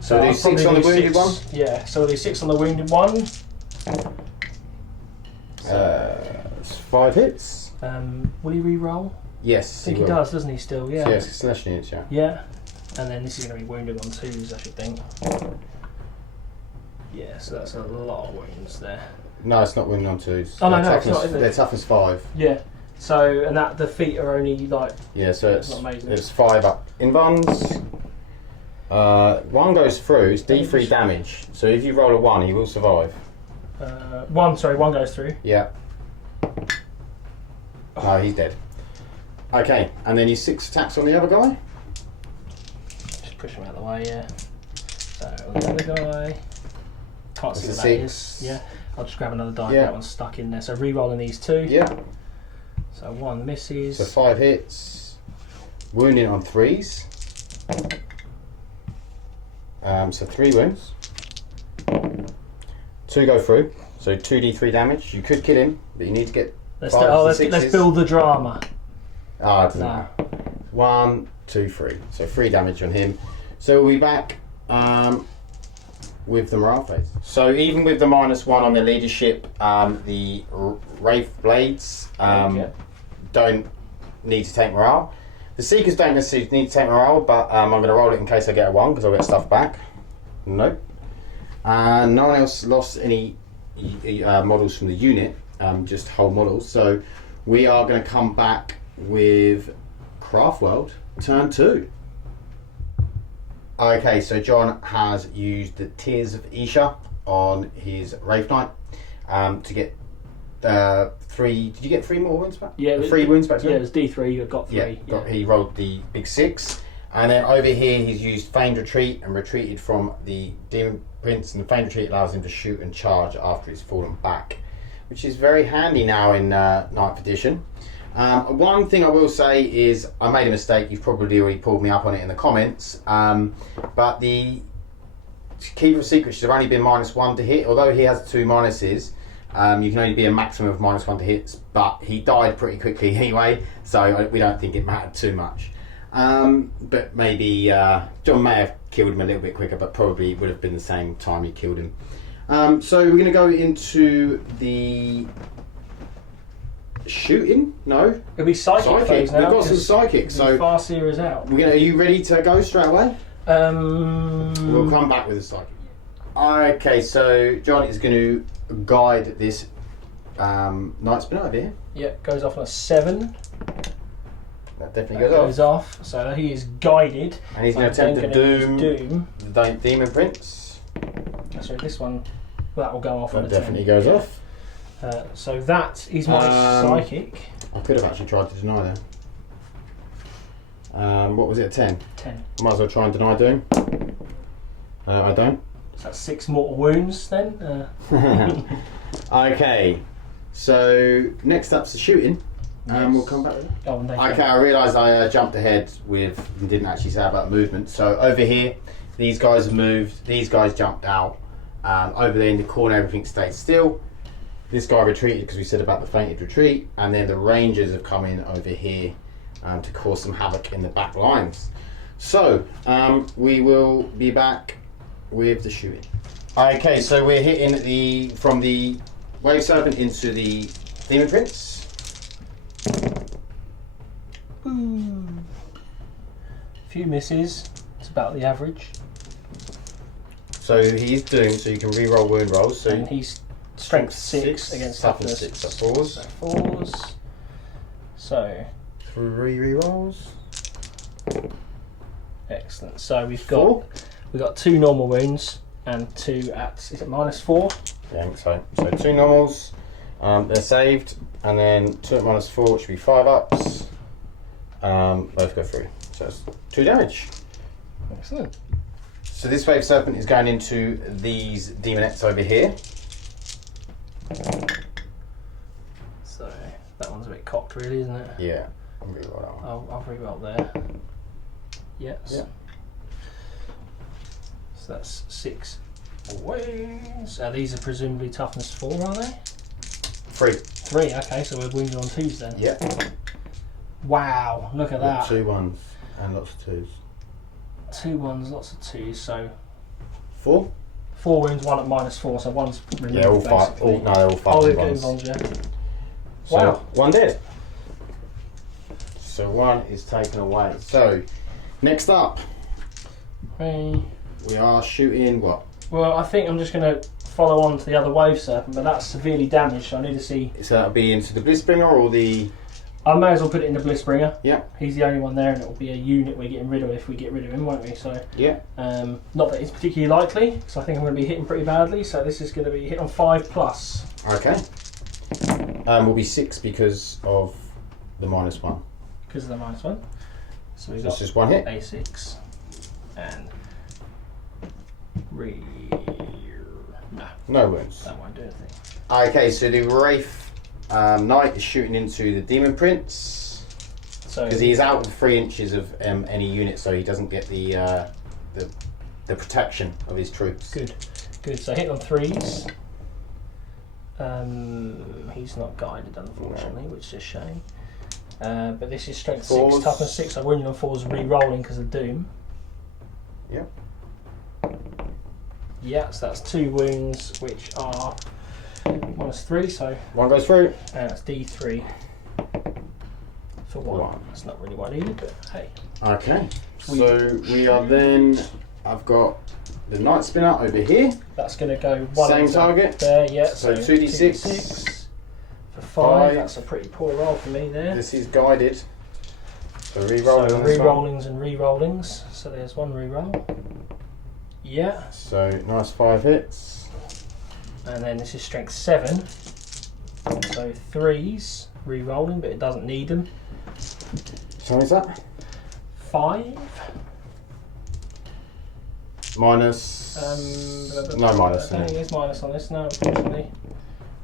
So we'll do I'll 6 probably on the do wounded 6. one? Yeah, so we'll do 6 on the wounded one. It's 5 hits. Will he re-roll? Yes, I think he does, doesn't he, still? Yeah. So yes, Slaanesh Daemons, yeah. Yeah. And then this is going to be wounded on 2s, I should think. Yeah, so that's a lot of wounds there. No, it's not wounded on 2s. Oh, no, it's not, is it? They're toughness 5. Yeah. So, and that the feet are only like... Yeah, so it's not amazing. It's 5 up. Invulns. 1 goes through, it's D3 damage. So if you roll a 1, he will survive. 1 goes through. Yeah. Oh, he's dead. Okay, and then your 6 attacks on the other guy. Just push him out of the way, yeah. So, the other guy... Can't see what that 6. is. Yeah. I'll just grab another die. Yeah. That one's stuck in there. So re-rolling these 2. Yeah. So 1 misses. So 5 hits. Wounding on 3s. So 3 wounds. 2 go through. So 2d3 damage. You could kill him, but you need to get Let's build the drama. Ah, it doesn't matter. 1, 2, 3. So 3 damage on him. So we'll be back with the morale phase. So even with the -1 on the leadership, the Wraith Blades don't need to take morale. The Seekers don't necessarily need to take morale, but I'm going to roll it in case I get a 1 because I'll get stuff back. Nope. And no one else lost any models from the unit, just whole models. So we are going to come back with Craftworld turn 2. Okay, so John has used the Tears of Isha on his Wraith Knight to get 3. Did you get 3 more wounds back? Yeah, 3 wounds back to him? Yeah, it was D3, you got 3. Yeah, he rolled the big 6. And then over here he's used Feigned Retreat and retreated from the Demon Prince, and the Feigned Retreat allows him to shoot and charge after he's fallen back, which is very handy now in 9th edition. One thing I will say is I made a mistake. You've probably already pulled me up on it in the comments, but the Keeper of Secrets should have only been -1 to hit. Although he has 2 minuses, you can only be a maximum of -1 to hits, but he died pretty quickly anyway, so we don't think it mattered too much. But maybe John may have killed him a little bit quicker, but probably would have been the same time he killed him. So we're going to go into the shooting. No, it'll be psychic phase now. We've got some psychic. So Farseer is out. Are you ready to go straight away? We'll come back with the psychic. Okay, so John is going to guide this Night Spinner over here. Yep, goes off on a 7. That definitely goes off. So he is guided. And he's going to attempt to doom the Demon Prince. Sorry, this one, that will go off on a 10. That definitely goes off. So that is my psychic. I could have actually tried to deny that. What was it, a 10? 10. I might as well try and deny doom. I don't. So that's 6 mortal wounds then. Okay, so next up's the shooting. We'll come back with it. Oh, okay, I realised I jumped ahead and didn't actually say about movement. So over here, these guys have moved, these guys jumped out. Over there in the corner, everything stayed still. This guy retreated because we said about the fainted retreat, and then the Rangers have come in over here to cause some havoc in the back lines. So we will be back with the shooting. Okay, so we're hitting from the Wave Serpent into the Demon Prince. Few misses. It's about the average. So he's doomed, so you can re-roll wound rolls. So and he's strength 6 against toughness 6. So 4s. So 4s. So 3 re-rolls. Excellent. So we've got 2 normal wounds and 2 at, is it -4? Yeah, I think so. So 2 normals, they're saved, and then 2 at -4, which would be 5 ups. Both go through. So it's 2 damage. Excellent. So this Wave Serpent is going into these Demonettes over here. So that one's a bit cocked, really, isn't it? Yeah, I'll re-roll that one. I'll re-roll there. Yes. Yeah. So that's 6 wounds. These are presumably toughness 4, are they? 3. 3. Okay, so we're wounded on 2s then. Yeah. Wow, look at that. 2 1s and lots of 2s. 2 1s, lots of 2s. So 4. 4 wounds, 1 at -4. So one's removed. Yeah, all 5. Basically. No, they're all 5 Oh, ones. ones, yeah. So Wow. 1 dead. So 1 is taken away. So next up, Hey. we are shooting what? Well, I think I'm just going to follow on to the other wave serpent, but that's severely damaged, so I need to see. So that'll be into the Blissbringer or the... I may as well put it in the Blissbringer. Yeah. He's the only one there, and it will be a unit we're getting rid of if we get rid of him, won't we? So yeah. Not that it's particularly likely, because I think I'm going to be hitting pretty badly. So this is going to be hit on 5+. Okay. Will be 6 because of the -1. Because of the -1. So we've That's got just one hit. A6 and No wounds. That won't do anything. Okay, so the Wraith Knight is shooting into the Demon Prince. So because he's out of 3 inches of any unit, so he doesn't get the protection of his troops. Good. So hit on 3s. He's not guided, unfortunately, which is a shame. But this is strength 6, toughness 6. So wounded on 4s, re-rolling because of Doom. Yep. Yeah, so that's 2 wounds, which are -3. So one goes through. and that's D3 for 1. That's not really what I needed, but hey. Okay. So we are then. I've got the Night Spinner over here. That's going to go 1 Same target. there. Yeah. So 2d6 for 5. That's a pretty poor roll for me there. This is guided. So re-rolling. So re-rollings and re-rollings. So there's 1 re-roll. Yeah. So nice 5 hits. And then this is strength 7. So 3s re-rolling, but it doesn't need them. So is that? 5. Minus. No minus. I don't think there's minus on this, no, unfortunately.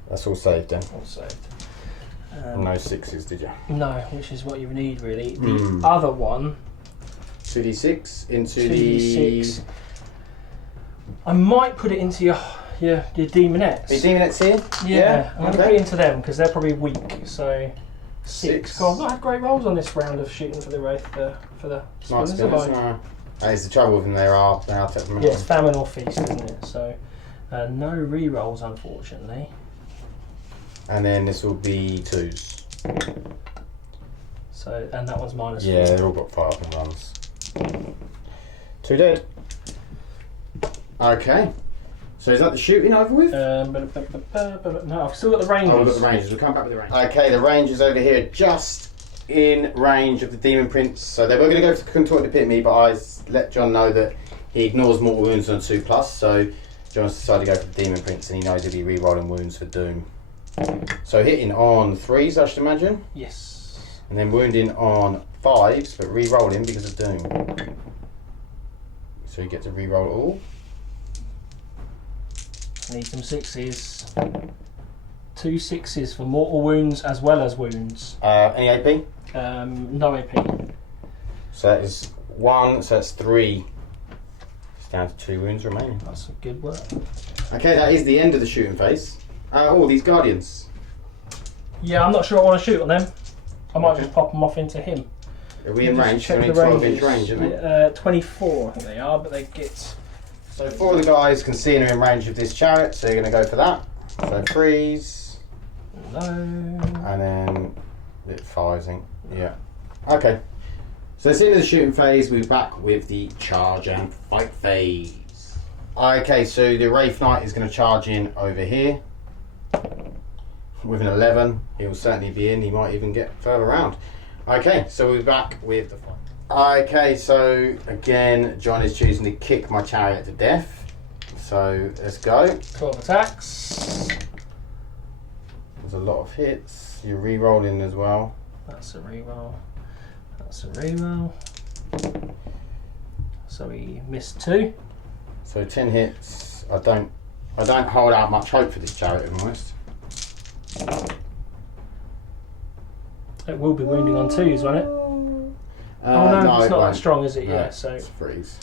That's all saved then. All saved. No 6s, did you? No, which is what you need really. The other one. 2d6 into 2d6. I might put it into your demonettes. The demonettes here? Yeah, I'm going to put it into them because they're probably weak. So 6. God, I've not had great rolls on this round of shooting for the Wraith for the Nice spinners, have I? spinners. That is the trouble with them. They are Yeah, it's famine or feast, isn't it? So no re-rolls, unfortunately. And then this will be 2s. So and that one's -4. Yeah, they've all got fire up and runs. 2 dead. Okay. So is that the shooting over with? No, I've still got the Rangers. Oh, we've got the Rangers. We'll come back with the Rangers. Okay, the Rangers over here, just in range of the Demon Prince. So they were going to go to Contorted Epitome, but I let John know that he ignores mortal wounds on 2+. So John's decided to go for the Demon Prince, and he knows he'll be re-rolling wounds for Doom. So hitting on 3s, I should imagine. Yes. And then wounding on 5s, but re-rolling because of Doom. So he gets to re-roll it all. Need some 6s. 2 6s for mortal wounds as well as wounds. Any AP? No AP. So that is 1, so that's 3. It's down to 2 wounds remaining. That's a good work. Okay, that is the end of the shooting phase. These Guardians. Yeah, I'm not sure I want to shoot on them. I might just pop them off into him. Are we in range? Check They're the in 12-inch range, aren't they? 24, I think they are, but they get. So 4 of the guys can see and are in range of this chariot, so you're going to go for that. So 3s. No. And then 5s, I think. Yeah. Okay. So it's the end of the shooting phase. We're back with the charge and fight phase. Okay, so the Wraith Knight is going to charge in over here. With an 11, he will certainly be in. He might even get further around. Okay, so we're back with the fight. Okay, so again, John is choosing to kick my chariot to death. So let's go. 12 attacks. There's a lot of hits. You're re-rolling as well. That's a reroll. That's a reroll. So he missed 2. So 10 hits. I don't hold out much hope for this chariot, if I'm honest. It will be wounding on 2s, won't it? No, it's not that strong, is it? No, yeah, so it's 3s.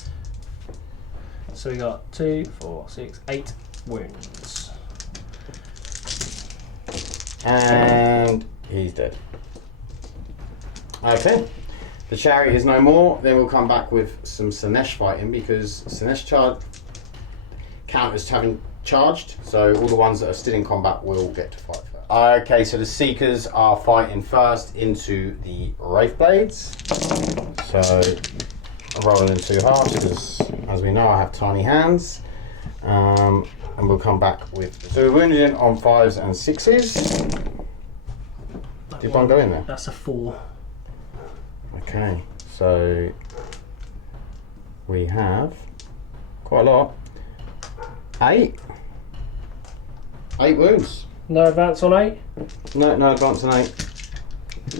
So we got 2, 4, 6, 8 wounds. And he's dead. Okay. The chariot is no more. Then we'll come back with some Slaanesh fighting because Slaanesh counters having charged. So all the ones that are still in combat will get to fight first. Okay, so the Seekers are fighting first into the Wraith Blades. So I'm rolling in 2 halves because, as we know, I have tiny hands. And we'll come back with. So we're wounded in on 5s and 6s. Did one go in there? That's a 4. Okay, so we have quite a lot. 8 wounds. No advance on 8? No advance on 8.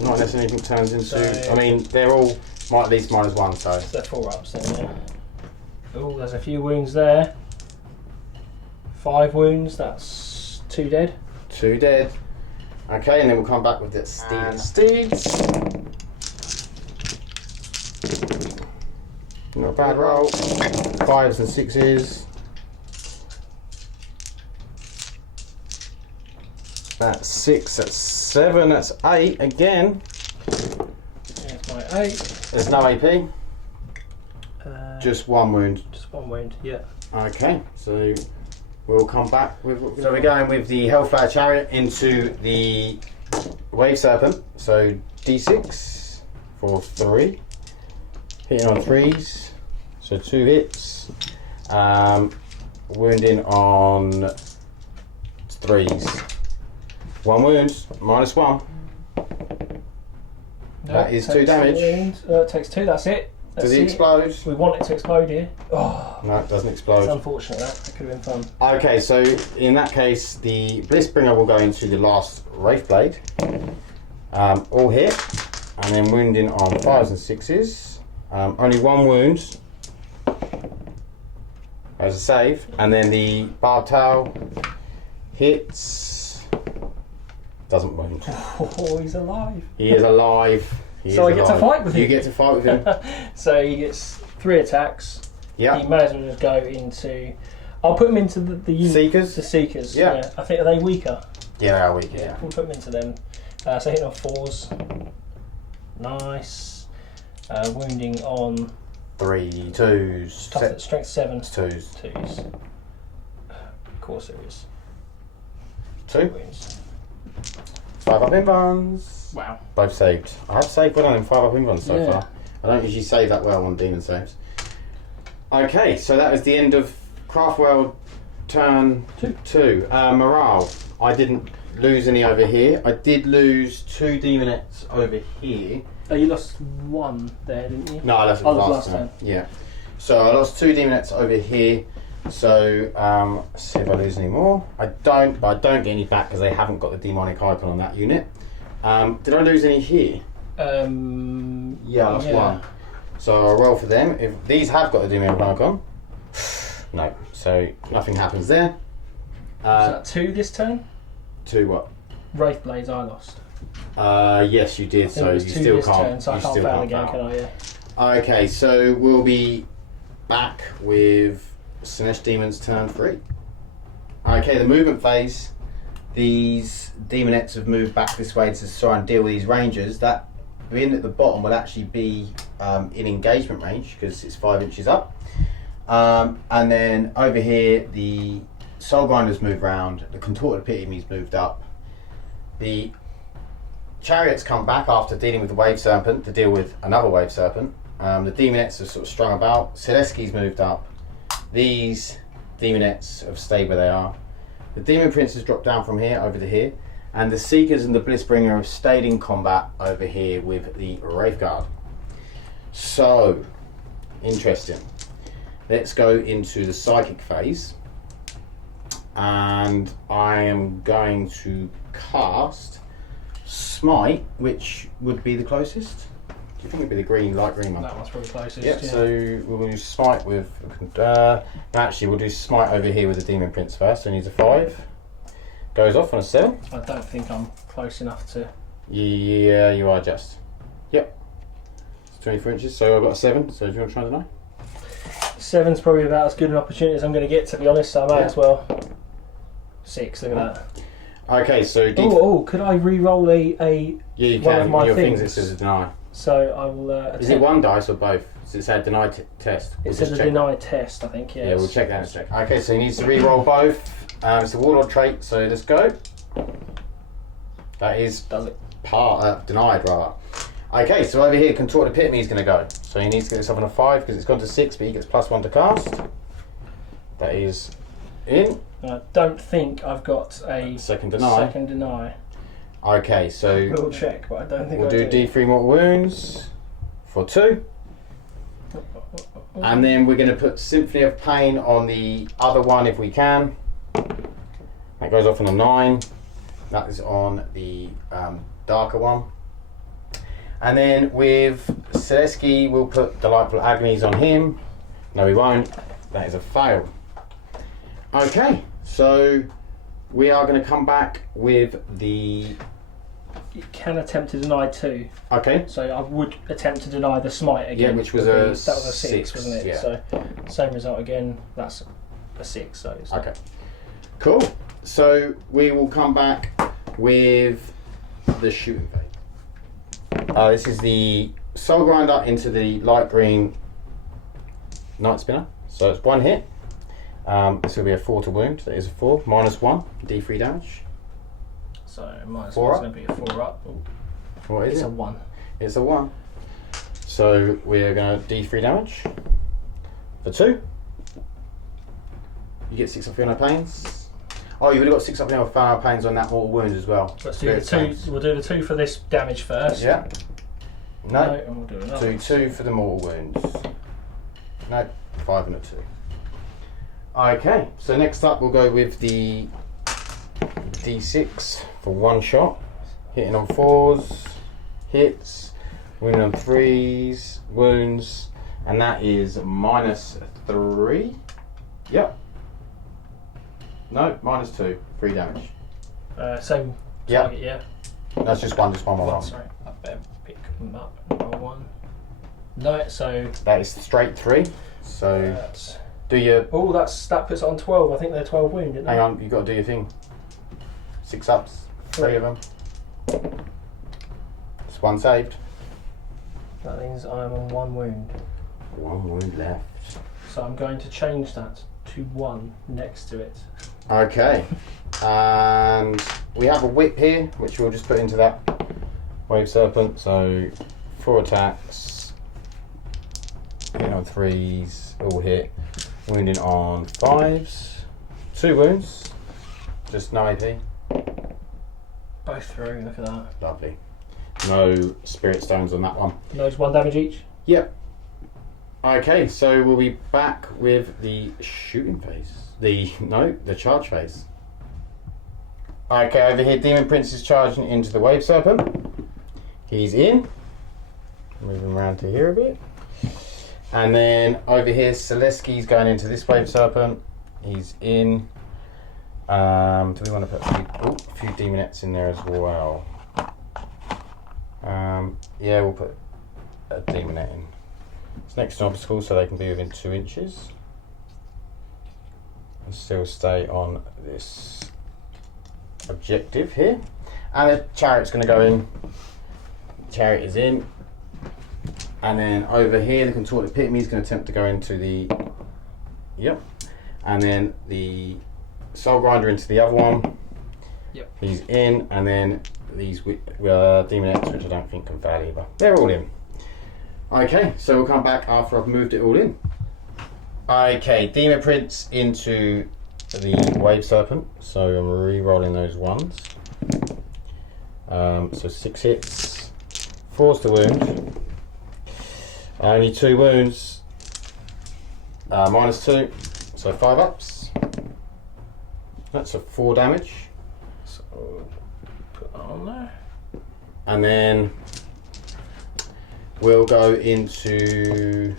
Not unless anything turns into. So, I mean, they're all at least -1, so. They're 4 ups then, yeah. Oh, there's a few wounds there. 5 wounds, that's 2 dead. 2 dead. Okay, and then we'll come back with the steeds. Not a bad roll. 5s and 6s. That's 6, that's 7, that's 8 again. There's my 8. There's no AP. Just 1 wound. Just 1 wound, yeah. Okay, so we'll come back with. So we're going with the Hellfire Chariot into the Wave Serpent. So D6 for 3. Hitting on 3s. So 2 hits. Wounding on 3s. 1 wound, -1. That is 2 damage. It takes 2, that's it. Does he explode? We want it to explode here. Oh, No, it doesn't it's explode. unfortunate that could have been fun. Okay, so in that case, the Blissbringer will go into the last Wraith Blade. All hit, and then wounding on 5s and 6s. Only 1 wound. As a save, and then the Barbed Tail hits. Doesn't wound. Oh, he's alive. He is alive. So I get to fight with him. You get to fight with him. So he gets 3 attacks. Yeah. He may as well just go into. I'll put him into the Seekers? The Seekers. Yeah. I think, are they weaker? Yeah, they are weak. Yeah. We'll put him into them. So hitting on 4s. Nice. Wounding on 3, 2s, toughness, strength 7s. 2s. 2s. Core series. 2. Wounds. 5 up in buns. Wow. Both saved. I have saved well on them 5 up in buns so Yeah. far. I don't usually save that well on demon saves. Okay, so that was the end of Craftworld turn 2. Morale. I didn't lose any over here. I did lose 2 demonettes over here. Oh, you lost 1 there, didn't you? No, I lost it last time. Yeah. So I lost 2 demonettes over here. So let's see if I lose any more. I don't, but I don't get any back because they haven't got the demonic icon on that unit. Did I lose any here? Yeah, I lost 1. So I'll roll for them. If these have got the demonic icon, no. So nothing happens there. Was that 2 this turn? 2 what? Wraith Blades I lost. Yes, you did. I think So it you was 2 still this can't. turn, so I you can't still fail can't again, foul. can I? Yeah. Okay, so we'll be back with Slaanesh Daemons turn 3. Okay, the movement phase. These demonettes have moved back this way to try and deal with these rangers. That being at the bottom will actually be in engagement range because it's 5 inches up. And then over here, the Soul Grinders move round. The Contorted Epitome's moved up. The Chariots come back after dealing with the Wave Serpent to deal with another Wave Serpent. The Demonettes are sort of strung about. Celesky's moved up. These Demonettes have stayed where they are. The Demon Prince has dropped down from here over to here. And the Seekers and the Blissbringer have stayed in combat over here with the Wraithguard. So, interesting. Let's go into the Psychic phase. And I am going to cast Smite, which would be the closest. Do you think it'd be the green, light green one? That one's probably closest. Yeah, so we'll do Smite with. Actually, we'll do Smite over here with the Demon Prince first. So he needs a 5. Goes off on a 7. I don't think I'm close enough to. Yeah, you are just. Yep. It's 24 inches, so I've got a 7. So do you want to try the 9? 7's probably about as good an opportunity as I'm going to get, to be honest, so I may as well. 6, look at that. Okay, so. Could I re-roll a Yeah, you one can. of my Your things things? it says a deny. So I will. Is it 1 dice or both? Does it say deny test? It says a denied test, I think, yes. Yeah, we'll check that in a sec. Okay, so he needs to re-roll both. It's a Warlord trait, so let's go. That is Does it? denied, rather. Okay, so over here, Contorted Epitome is going to go. So he needs to get this up on a 5 because it's gone to 6, but he gets +1 to cast. That is in. I don't think I've got a Second deny. second deny. Okay, so We'll check, but I don't think we'll I do D3 mortal wounds for 2. And then we're going to put Symphony of Pain on the other one if we can. That goes off on a 9. That is on the darker one. And then with Selesky, we'll put Delightful Agonies on him. No, we won't. That is a fail. Okay, so we are going to come back with the... You can attempt to deny 2. Okay. So I would attempt to deny the smite again. Yeah, which was that a was a 6, wasn't it? yeah. So same result again. That's a 6. So it's Okay. Cool. So we will come back with the shooting phase. This is the Soul Grinder into the light green Night Spinner. So it's 1 hit. This will be a 4 to wound. That is a 4. -1. D3 damage. So minus 4 1 is up. going to be a 4 up. Ooh, What is it's it? a 1. It's a 1. So we're going to D3 damage for 2. You get 6 up on our planes. Oh, you would have got 6 up on our planes on that mortal wound as well. Let's do the 2. We'll do the 2 for this damage first. Yeah. No. And we'll do another. 2 for the mortal wounds. No, 5 and a 2. Okay, so next up we'll go with the D6 for 1 shot. Hitting on 4s, hits, wounding on 3s, wounds, and that is -3. Yep. No, -2, 3 damage. Same Yep. target, yeah. That's just one more roll. Sorry, I better pick them up. Roll 1. No, so That is straight 3. So that's. do your... Oh, that puts it on 12. I think they're 12 wound, didn't they? Hang on, you've got to do your thing. 6 ups, 3 of them. Just 1 saved. That means I'm on 1 wound. 1 wound left. So I'm going to change that to 1 next to it. Okay. And we have a whip here, which we'll just put into that Wave Serpent. So 4 attacks. Hitting on 3s, all hit. Wounding on 5s. 2 wounds. Just no AP. Both through, look at that. Lovely. No Spirit Stones on that one. Those 1 damage each? Yep. Okay, so we'll be back with the shooting phase. The charge phase. Okay, over here, Demon Prince is charging into the Wave Serpent. He's in. Moving around to here a bit. And then over here, Selesky's going into this Wave Serpent. He's in. Do we want to put a few Demonettes in there as well? Yeah, we'll put a Demonette in. It's next to obstacle, so they can be within 2 inches. And still stay on this objective here. And the Chariot's going to go in. Chariot is in. And then over here, the Contorted Epitome is going to attempt to go into the... Yep. And then the Soul Grinder into the other one. Yep. He's in, and then these Demonettes, which I don't think can fail either. They're all in. Okay, so we'll come back after I've moved it all in. Okay, Demon Prince into the Wave Serpent. So I'm re-rolling those ones. So 6 hits, 4's to wound. Only 2 wounds. -2, so 5 ups. That's a 4 damage. So put that on there. And then we'll go into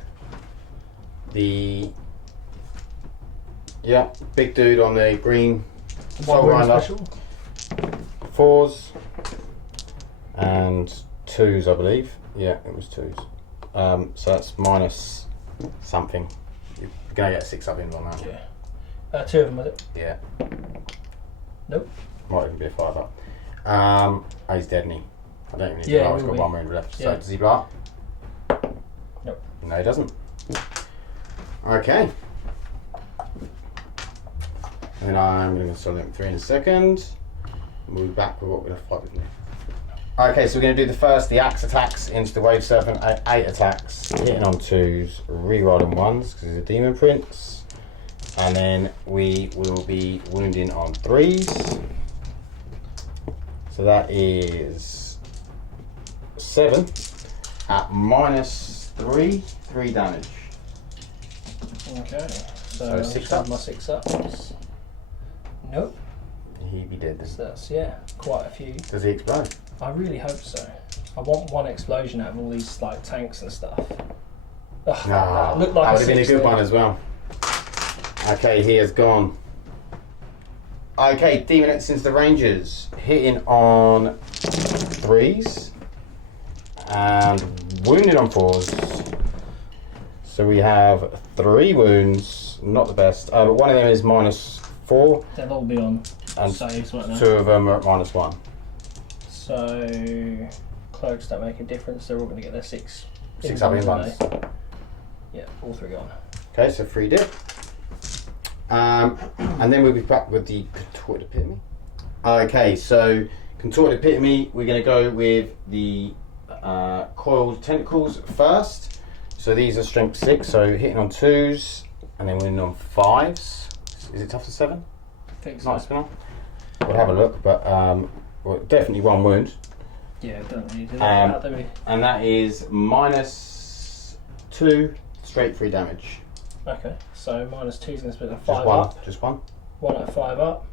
the big dude on the green Soul Grinder. Special. 4s and 2s, I believe. Yeah, it was 2s. So that's minus something. You're gonna get a 6 up in on that. Yeah. 2 of them, was it? Yeah. Nope. Might even be a 5 up. Oh, he's dead, isn't he? I don't even need to Yeah, blow. He's he got will 1 wound left. So Yeah. does he blow up? Nope. No, he doesn't. Okay. And I'm going to solo him 3 in a second. We'll be back with what we're going to fight with next. Okay, so we're going to do the axe attacks into the Wave Serpent. 8 attacks, hitting on 2s, re-rolling 1s because he's a Demon Prince. And then we will be wounding on 3s. So that is 7 at -3, 3 damage. Okay, So 6 up. my 6 ups. Nope. He'd be dead. So that's, yeah, quite a few. Does he explode? I really hope so. I want one explosion out of all these like tanks and stuff. Ugh, That looked like would have been a good one as well. Okay, he has gone. Okay, Demon since the Rangers hitting on 3s and wounded on 4s. So we have 3 wounds, not the best, but one of them is -4. They'll all be on and saves right now. 2 of them are at -1. So cloaks don't make a difference. They're all going to get their 6 up in ones. Yeah, all 3 gone. Okay, so 3 dip. And then we'll be back with the Contorted Epitome. Okay, so Contorted Epitome, we're going to go with the coiled tentacles first. So these are strength 6, so hitting on 2s and then winning on 5s. Is it tough to 7? I think so. Nice spinner. We'll have a look, but well, definitely 1 wound. Yeah, don't really do that, do we? And that is -2 straight 3 damage. Okay, so -2 is going to split a 5 Just 1. up. Just 1. 1 at 5 up.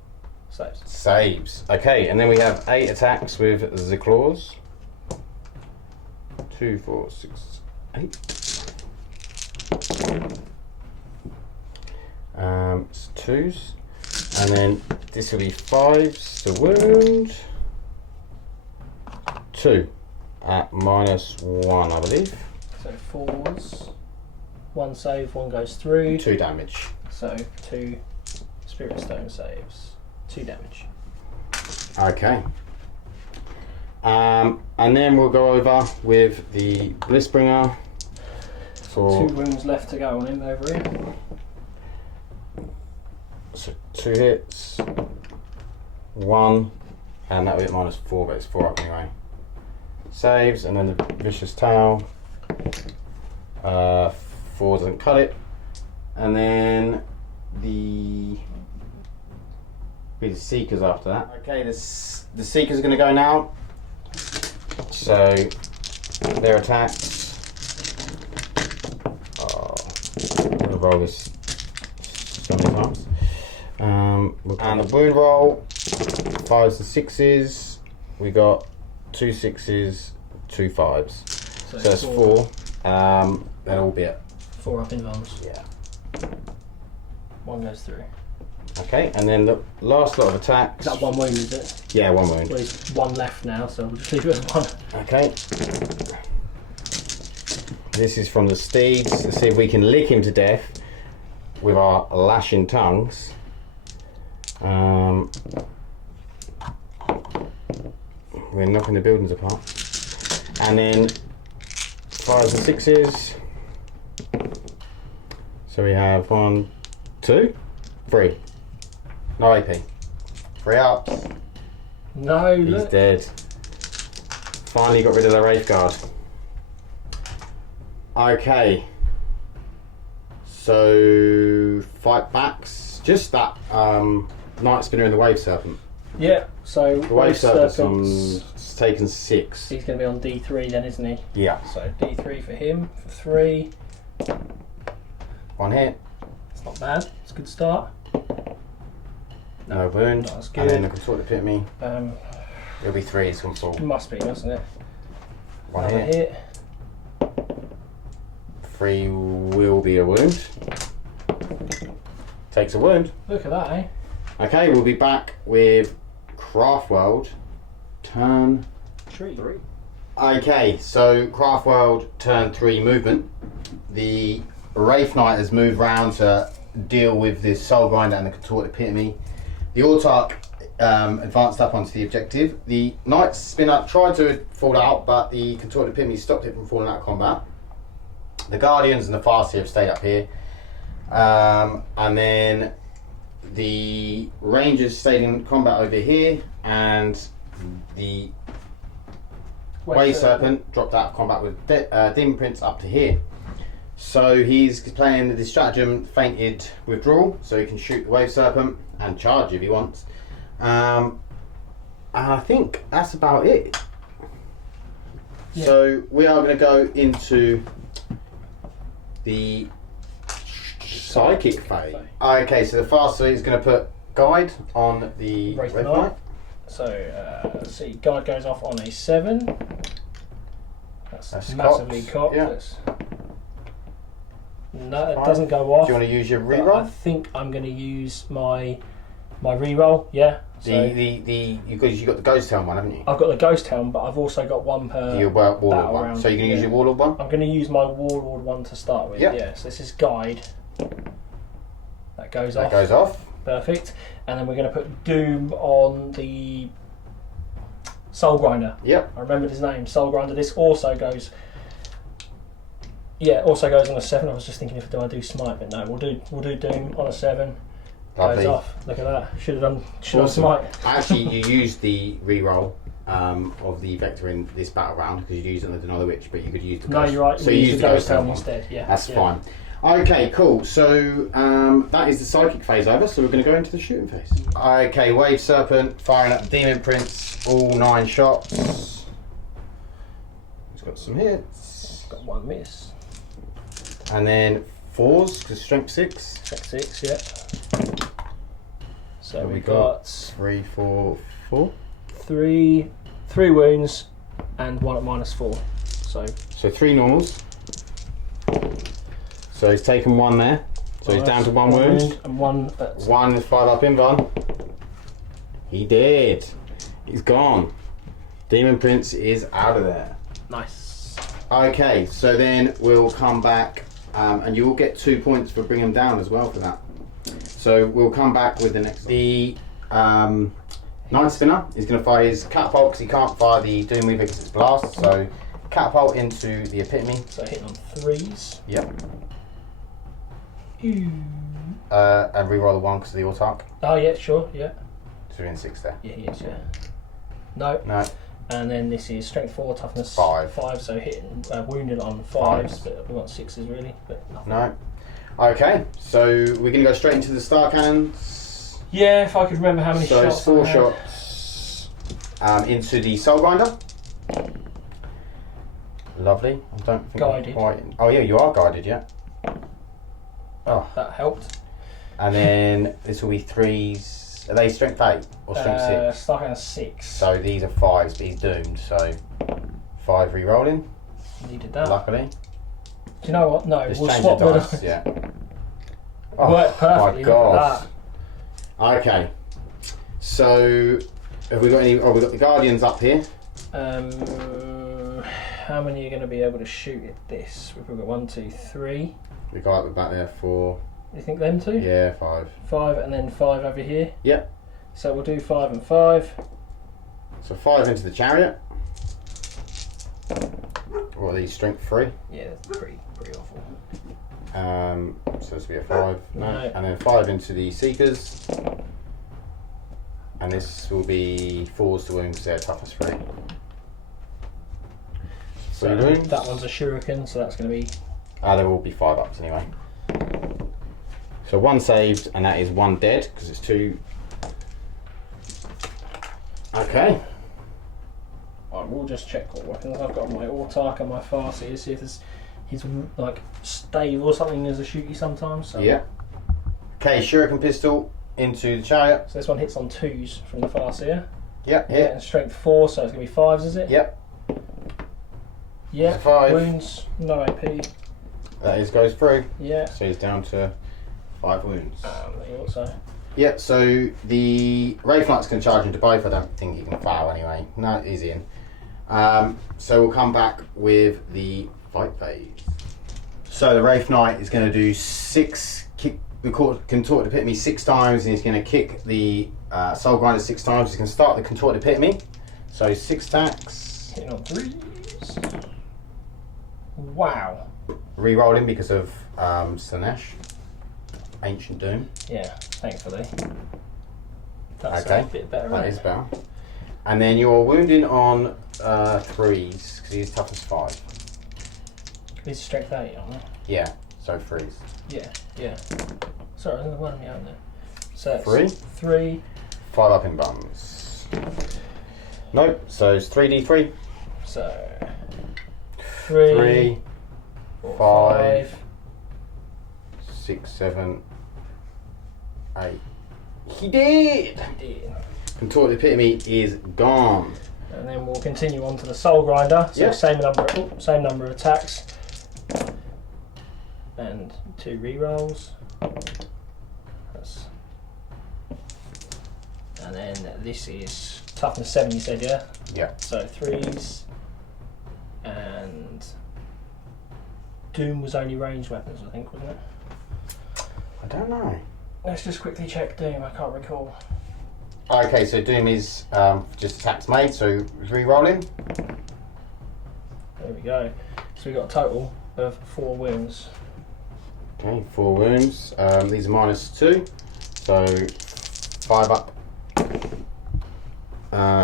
Saves. Saves. Okay, and then we have 8 attacks with the claws. 2, 4, 6, 8. It's 2s. And then this will be 5s to wound. 2 at -1, I believe. So 4s. 1 save, 1 goes through. 2 damage. So 2 Spirit Stone saves. 2 damage. Okay. And then we'll go over with the Blissbringer for 2 wounds left to go on him over here. so 2 hits, 1, and that'll be at -4, but it's 4 up anyway. Saves, and then the Vicious Tail. 4 doesn't cut it, and then the Seekers after that. Okay, the Seekers are going to go now. So their attacks. Oh, I'm going to roll this so many times. And the wound roll, 5s and 6s. We got 2 6s, 2 5s. So that's 4. They'll all be at 4 up in bombs. Yeah. 1 goes through. Okay, and then the last lot of attacks. Is that 1 wound, is it? Yeah, 1 wound. Well, there's 1 left now, so we'll just leave it as 1. Okay. This is from the Steeds. Let's see if we can lick him to death with our lashing tongues. We're knocking the buildings apart. And then 5s and 6s. So we have 1, 2, 3. No AP. 3 ups. No, He's look. dead. Finally got rid of the Wraith Guard. Okay. So fight backs. Just that Night Spinner and the Wave Serpent. Yeah, so The Wave Serpent's Serpent's taken 6. he's going to be on D3 then, isn't he? Yeah. So D3 for him, for 3. 1 hit. It's not bad, it's a good start. No wound. That's And then good. the Contorted Epitome. It'll be 3. It's going to fall. Must be, mustn't it? 1 Another hit. 3 will be a wound. Takes a wound. Look at that, eh? Okay, we'll be back with Craftworld. Turn 3. Okay, so Craftworld turn 3 movement. The Wraith Knight has moved round to deal with this Soul Grinder and the Contorted Epitome. The Autarch advanced up onto the objective. The Knight Spinner tried to fall out, but the Contorted Epitome stopped it from falling out of combat. The Guardians and the Farseer have stayed up here. And then the Rangers stayed in combat over here, and the Wave Serpent dropped out of combat with Demon Prince up to here. So he's playing the stratagem Fainted Withdrawal, so he can shoot the Wave Serpent and charge if he wants. And I think that's about it. Yeah. So we are going to go into the psychic phase. Okay, so the faster is going to put guide on the Wraith Knight. So let's see, guide goes off on a 7. That's massively cocked. Yeah. No, it doesn't go off. Do you want to use your reroll? I think I'm going to use my reroll. Yeah. So because you got the Ghost Helm one, haven't you? I've got the Ghost Helm, but I've also got one per your Warlord one. round. So you're going to use your Warlord one? I'm going to use my Warlord one to start with. Yep. Yeah. So this is guide. That goes off. That goes off. Perfect. And then we're going to put Doom on the Soul Grinder. Yep. I remembered his name, Soul Grinder. This also goes. Yeah, also goes on a 7. I was just thinking, do I do Smite? But no, we'll do Doom on a 7. Lovely. Goes off. Look at that. Should have done Smite. Actually, you used the reroll of the Vector in this battle round because you used it on the Deny the Witch, but you could use the No, Ghost. you're right. So you use the Ghost Helm instead. Yeah. That's yeah. fine. Okay, cool. So that is the psychic phase over. So we're going to go into the shooting phase. Okay, Wave Serpent firing at the Demon Prince. All 9 shots. He's got some hits. Got 1 miss. And then 4s because Strength 6. Strength 6, yeah. So we we've got 3, 4, 4. 3 wounds and 1 at -4. So 3 normals. So he's taken 1 there. So he's down to 1 wound. And 1 1 is 5 up invan. He did. He's gone. Demon Prince is out of there. Nice. Okay, so then we'll come back and you will get 2 points for bringing him down as well for that. So we'll come back with the next. The Night Spinner is going to fire his catapult because he can't fire the Doom Weaver because it's blast. So catapult into the Epitome. So hitting on 3s. Yep. And reroll the 1 because of the autark. Oh yeah, sure, yeah. So we're in 6 there. Yeah, he is, yeah. No. No. And then this is strength 4, toughness 5. 5, so hitting wounded on 5s, but we want 6s really, but nothing. No. Okay, so we're going to go straight into the Star Cannons. Yeah, if I could remember how many so shots. So it's 4 shots into the Soul Grinder. Lovely. I don't think guided. Quite. Oh yeah, you are guided, yeah. Oh, that helped. And then this will be 3s. Are they strength 8 or strength 6? Starting at 6. So these are 5s, but he's doomed. So 5 re-rolling. Needed that. Luckily. Do you know what? No, Just we'll change swap the dice. Yeah. Oh worked perfectly. my god. Okay. So have we got any? Oh, we've got the Guardians up here. How many are going to be able to shoot at this? We've got 1, 2, 3. We got up back there for. You think them 2? Yeah, 5. 5 and then 5 over here. Yep. So we'll do 5 and 5. So 5 into the chariot. What are these? Strength 3. Yeah, pretty awful. So this will be a 5. No. And then 5 into the Seekers. And this will be 4s to wound because they're toughness 3. So that one's a shuriken, so that's going to be. There will be 5 ups anyway. So 1 saved, and that is 1 dead because it's 2. Okay. I will just check what weapons I've got. My autark and my farseer, see if he's like stave or something as a shooty sometimes. So. Yeah. Okay, shuriken pistol into the chariot. So this one hits on 2s from the farseer. Yep. Yeah, and strength 4, so it's going to be 5s, is it? Yep. Yeah. 5. Wounds, no AP. That goes through. Yeah. So he's down to 5 wounds. He also. Yep, so the Wraith Knight's going to charge into both. I don't think he can foul anyway. No, he's in. So we'll come back with the fight phase. So the Wraith Knight is going to do 6 kick the contorted epitome 6 times, and he's going to kick the Soul Grinder 6 times. He's going to start the contorted epitome. So 6 stacks. Hitting on 3s. Wow. Rerolling because of Slaanesh. Ancient Doom. Yeah, thankfully. That's okay. A bit better. That is better. And then you're wounding on 3s because he's toughness 5. He's strength 8, aren't they? Yeah, so freeze. Yeah. Sorry, there's one me out there. So it's 3. 3. 5 up in buns. Nope, so it's 3d3. So 3, 5, 5. 6, 7, 8. He did! Contorted Epitome is gone. And then we'll continue on to the Soul Grinder. So Yep. same number of attacks. And 2 rerolls. And then this is toughness 7, you said, yeah? Yeah. So 3s. And Doom was only ranged weapons, I think, wasn't it? I don't know. Let's just quickly check Doom, I can't recall. Okay, so Doom is just attacks made, so re-rolling. There we go. So we got a total of 4 wounds. Okay, 4 wounds. These are -2, so 5 up.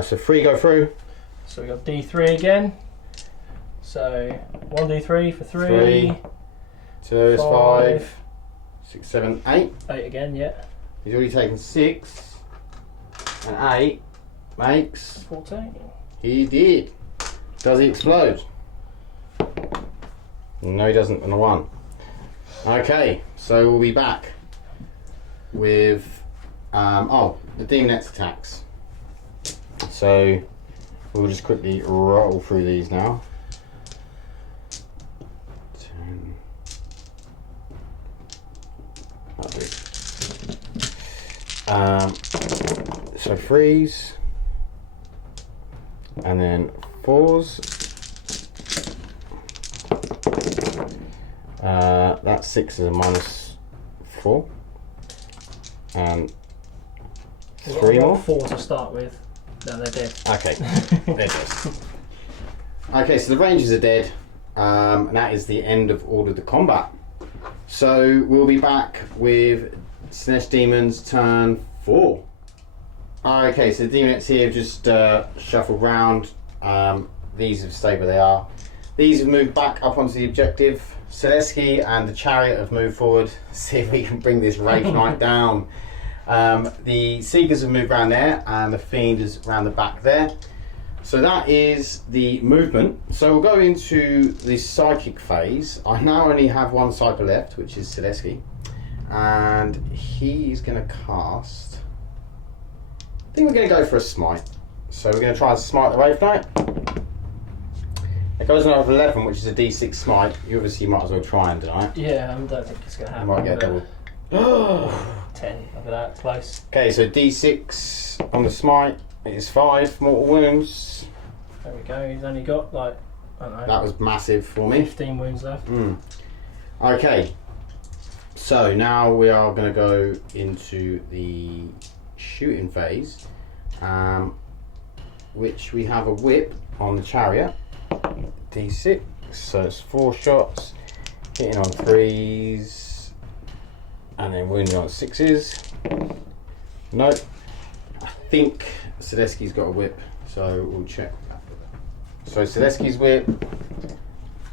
So 3 go through. So we got D3 again. So 1d3 for 3. 3, 2 is 5, 6, 7, 8. 8 again, yeah. He's already taken 6, and 8 makes. 14. He did. Does he explode? No, he doesn't. On a 1. Okay, so we'll be back with the Demonet's attacks. So we'll just quickly roll through these now. 10. So 3s, and then 4s. That 6 is a -4, and We've 3 got more. 4 to start with. No, they're dead. Okay, they're dead. Okay, so the Rangers are dead, and that is the end of all of the combat. So we'll be back with Slaanesh Daemons turn 4. Okay, so the Demonettes here have just shuffled round. These have stayed where they are. These have moved back up onto the objective. Selesky and the Chariot have moved forward. See if we can bring this Wraith Knight down. The Seekers have moved around there, and the Fiend is around the back there. So that is the movement. So we'll go into the psychic phase. I now only have 1 Cypher left, which is Selesky, and he's going to cast. I think we're going to go for a smite. So we're going to try and smite the Wraith Knight. It goes on over 11, which is a D6 smite. You obviously might as well try and deny it. Yeah, I don't think it's going to You happen. might get a double. 10, look at that, close. Okay, so D6 on the smite is 5 mortal wounds. There we go, he's only got like, I don't know, That was massive for me. 15 wounds left. Okay, so now we are going to go into the shooting phase, which we have a whip on the Chariot. D6, so it's 4 shots, hitting on 3s, and then wounding on 6s. Nope. I think Selesky's got a whip, so we'll check. So Selesky's whip,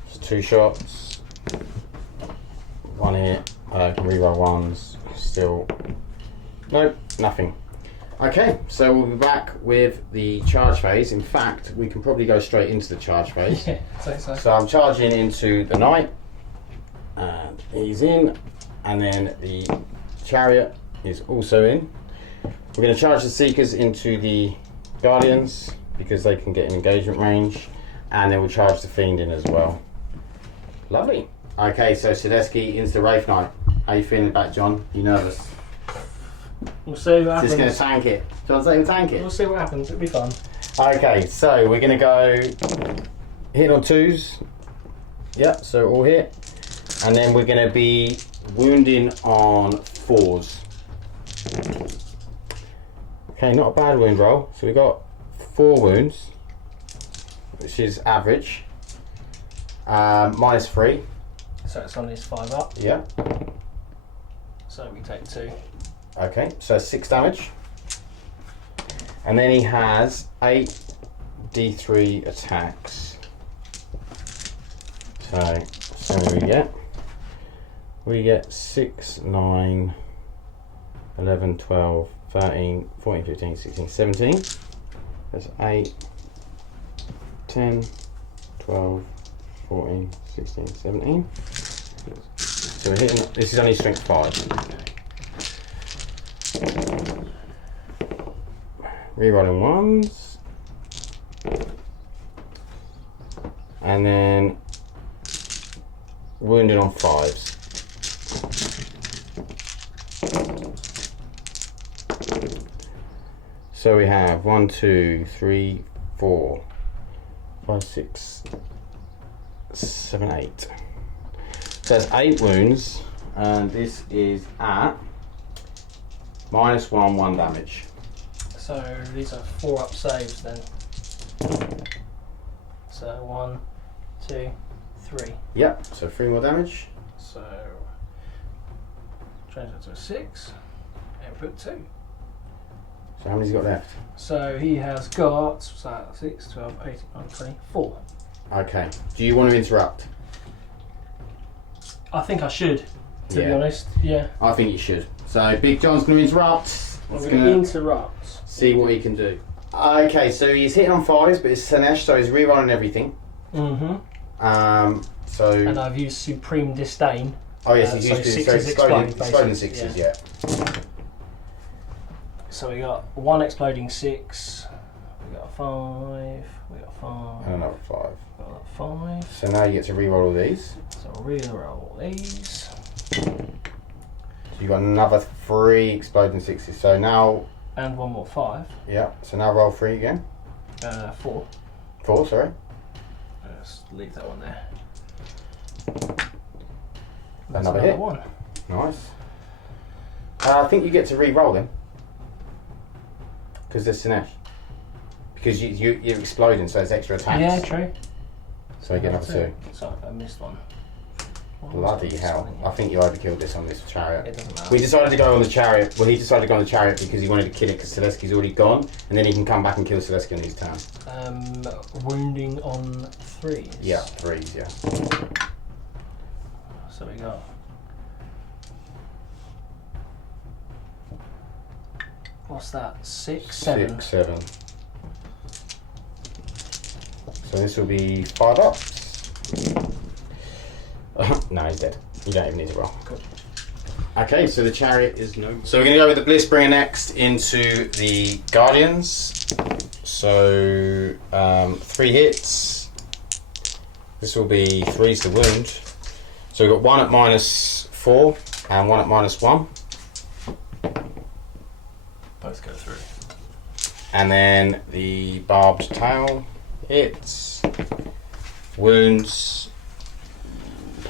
it's 2 shots, 1 hit, can reroll 1s, still, nope, nothing. Okay, so we'll be back with the charge phase. In fact, we can probably go straight into the charge phase. Yeah, so. So I'm charging into the Knight, and he's in, and then the Chariot is also in. We're going to charge the Seekers into the Guardians because they can get in engagement range, and then we'll charge the Fiend in as well. Lovely. Okay, so Selesky into the Wraith Knight. How you feeling about, John? You nervous? We'll see what Just happens. going to tank it. John, say we'll tank it. We'll see what happens, it'll be fun. Okay, so we're going to go hit on 2s. Yep, so all hit. And then we're going to be wounding on 4s. Okay, not a bad wound roll. So we got 4 wounds, which is average. -3. So it's on his 5 up. Yeah. So we take 2. Okay, so 6 damage. And then he has 8 D3 attacks. So we get we get 6, 9, 11, 12, 13, 14, 15, 16, 17. That's 8, 10, 12, 14, 16, 17. So we're hitting, this is only strength 5. Rerolling 1s. And then wounded on 5s. So we have 1, 2, 3, 4, 5, 6, 7, 8. So that's 8 wounds, and this is at -1, 1 damage. So these are 4 up saves then. So 1, 2, 3. Yep, so 3 more damage. So change that to a 6 and put 2. So how many's he got left? So he has got 6, 12, 18, 19, 20, 4. Okay. Do you want to interrupt? I think I should, to be honest. Yeah. I think you should. So Big John's going to interrupt. I'm going to interrupt. See what he can do. Okay, so he's hitting on 5s, but it's Slaanesh, so he's rerolling everything. Mm-hmm. So. And I've used Supreme Disdain. Oh yes, he's so used to 6s exploding basically. 6s, yeah. So we got 1 exploding 6. We got a 5. We got a 5. And another 5. We got a 5. So now you get to reroll all these. So reroll these. So you got another 3 exploding 6s. So now. And 1 more 5. Yeah. So now roll 3 again. 4. 4, sorry. Let's leave that one there. Another hit. 1. Nice. I think you get to re-roll them because there's Slaanesh. Because you're exploding, so it's extra attacks. Yeah, true. So you get another 2. So I missed one. Bloody hell! I think you overkilled this on this chariot. It doesn't matter. We decided to go on the chariot. Well, he decided to go on the chariot because he wanted to kill it because Selesky's already gone, and then he can come back and kill Selesky on his turn. Wounding on 3s. Yeah, 3s. Yeah. So we got. What's that? 6, 7. 6, 7. So this will be 5 ups. No, he's dead. You don't even need to roll. Cool. Okay, so the chariot is no. So we're going to go with the Blissbringer next into the Guardians. So 3 hits. This will be 3s to wound. So we've got 1 at -4 and 1 at -1. Both go through. And then the barbed tail hits. Wounds.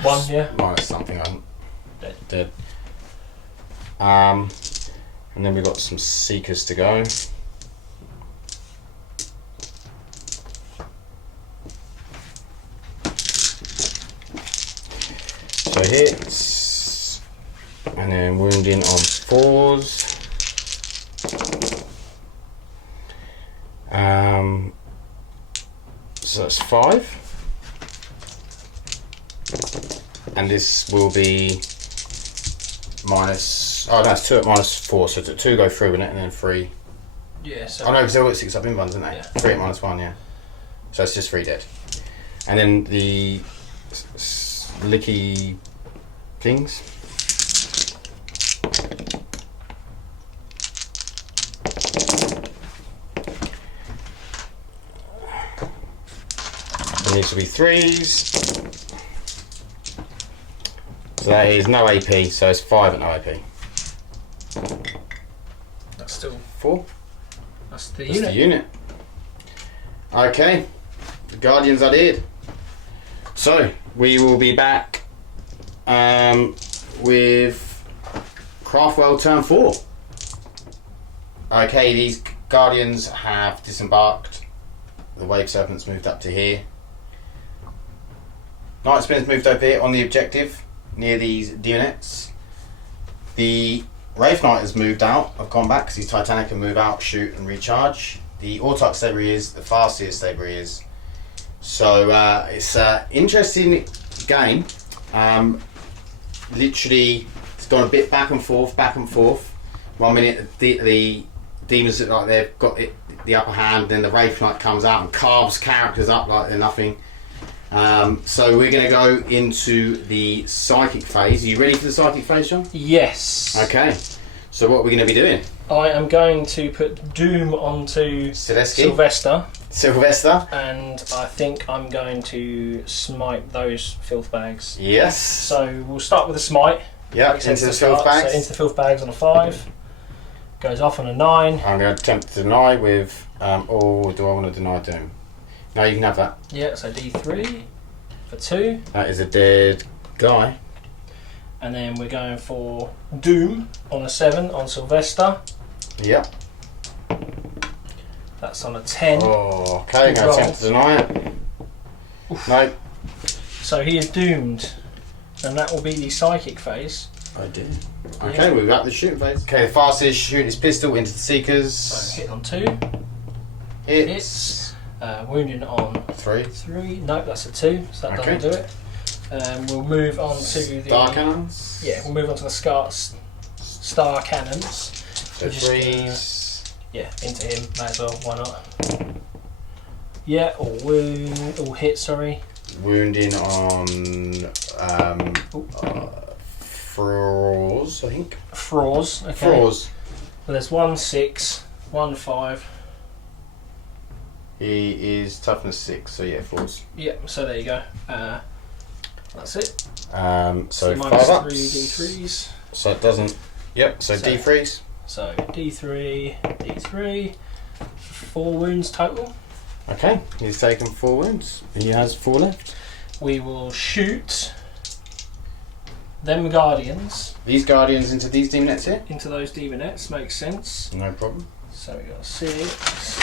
1, yeah. Minus something, I'm dead. And then we've got some Seekers to go. So hits. And then wounding on 4s. So that's 5. And this will be minus. Oh, no, it's 2 at -4. So 2 go through in it, and then 3. Yeah, so. Oh no, because they've got 6 up in ones, didn't they? Yeah. 3 at -1, yeah. So it's just 3 dead. And then the licky things. And these will be 3s. So that is no AP, so it's 5 at no AP. That's still. 4? That's the That's unit. the unit. Okay, the Guardians are dead. So we will be back with Craftworld turn 4. Okay, these Guardians have disembarked. The Wave Serpent's moved up to here. Night Spin's moved over here on the objective near these units. The Wraith Knight has moved out. I've gone back because he's Titanic and move out, shoot and recharge. The Autarch stay where he is, the Farseer stay where he is. So it's an interesting game. literally, it's gone a bit back and forth, back and forth. 1 minute the demons look like they've got the upper hand, then the Wraith Knight comes out and carves characters up like they're nothing. So we're going to go into the psychic phase. Are you ready for the psychic phase, John? Yes. Okay. So what are we going to be doing? I am going to put Doom onto Sylvester, and I think I'm going to smite those filth bags. Yes. So we'll start with a smite. Yeah, into the filth bags. So into the filth bags on a 5. Goes off on a 9. I'm going to attempt to deny with, or do I want to deny Doom? No, you can have that. Yeah, so D3 for 2. That is a dead guy. And then we're going for Doom on a 7 on Sylvester. Yep. That's on a 10. Oh, okay, I'm going to attempt to deny it. Oof. No. So he is doomed. And that will be the psychic phase. I do. Okay, we've got the shooting phase. Okay, the fastest shooting his pistol into the Seekers. So hit on 2. Hits. Wounding on 3. Nope, that's a 2, so that doesn't do it. We'll move on to the Star Cannons. Yeah, we'll move on to the Star Cannons. So 3s. Yeah, into him, may as well, why not? Yeah, or hit, sorry. Wounding on Froze, I think. Froze, okay. Froze. Well, there's 1 6, 1 5. He is toughness 6, so yeah, Froze. Yeah, so there you go. That's it. So 5 minus ups. 3 D3s. So it doesn't. Yep. So D3s. So D3, D3. 4 wounds total. Okay, he's taken 4 wounds. He has 4 left. We will shoot them Guardians. These Guardians into these Demonettes here? Into those Demonettes, makes sense. No problem. So we got 6,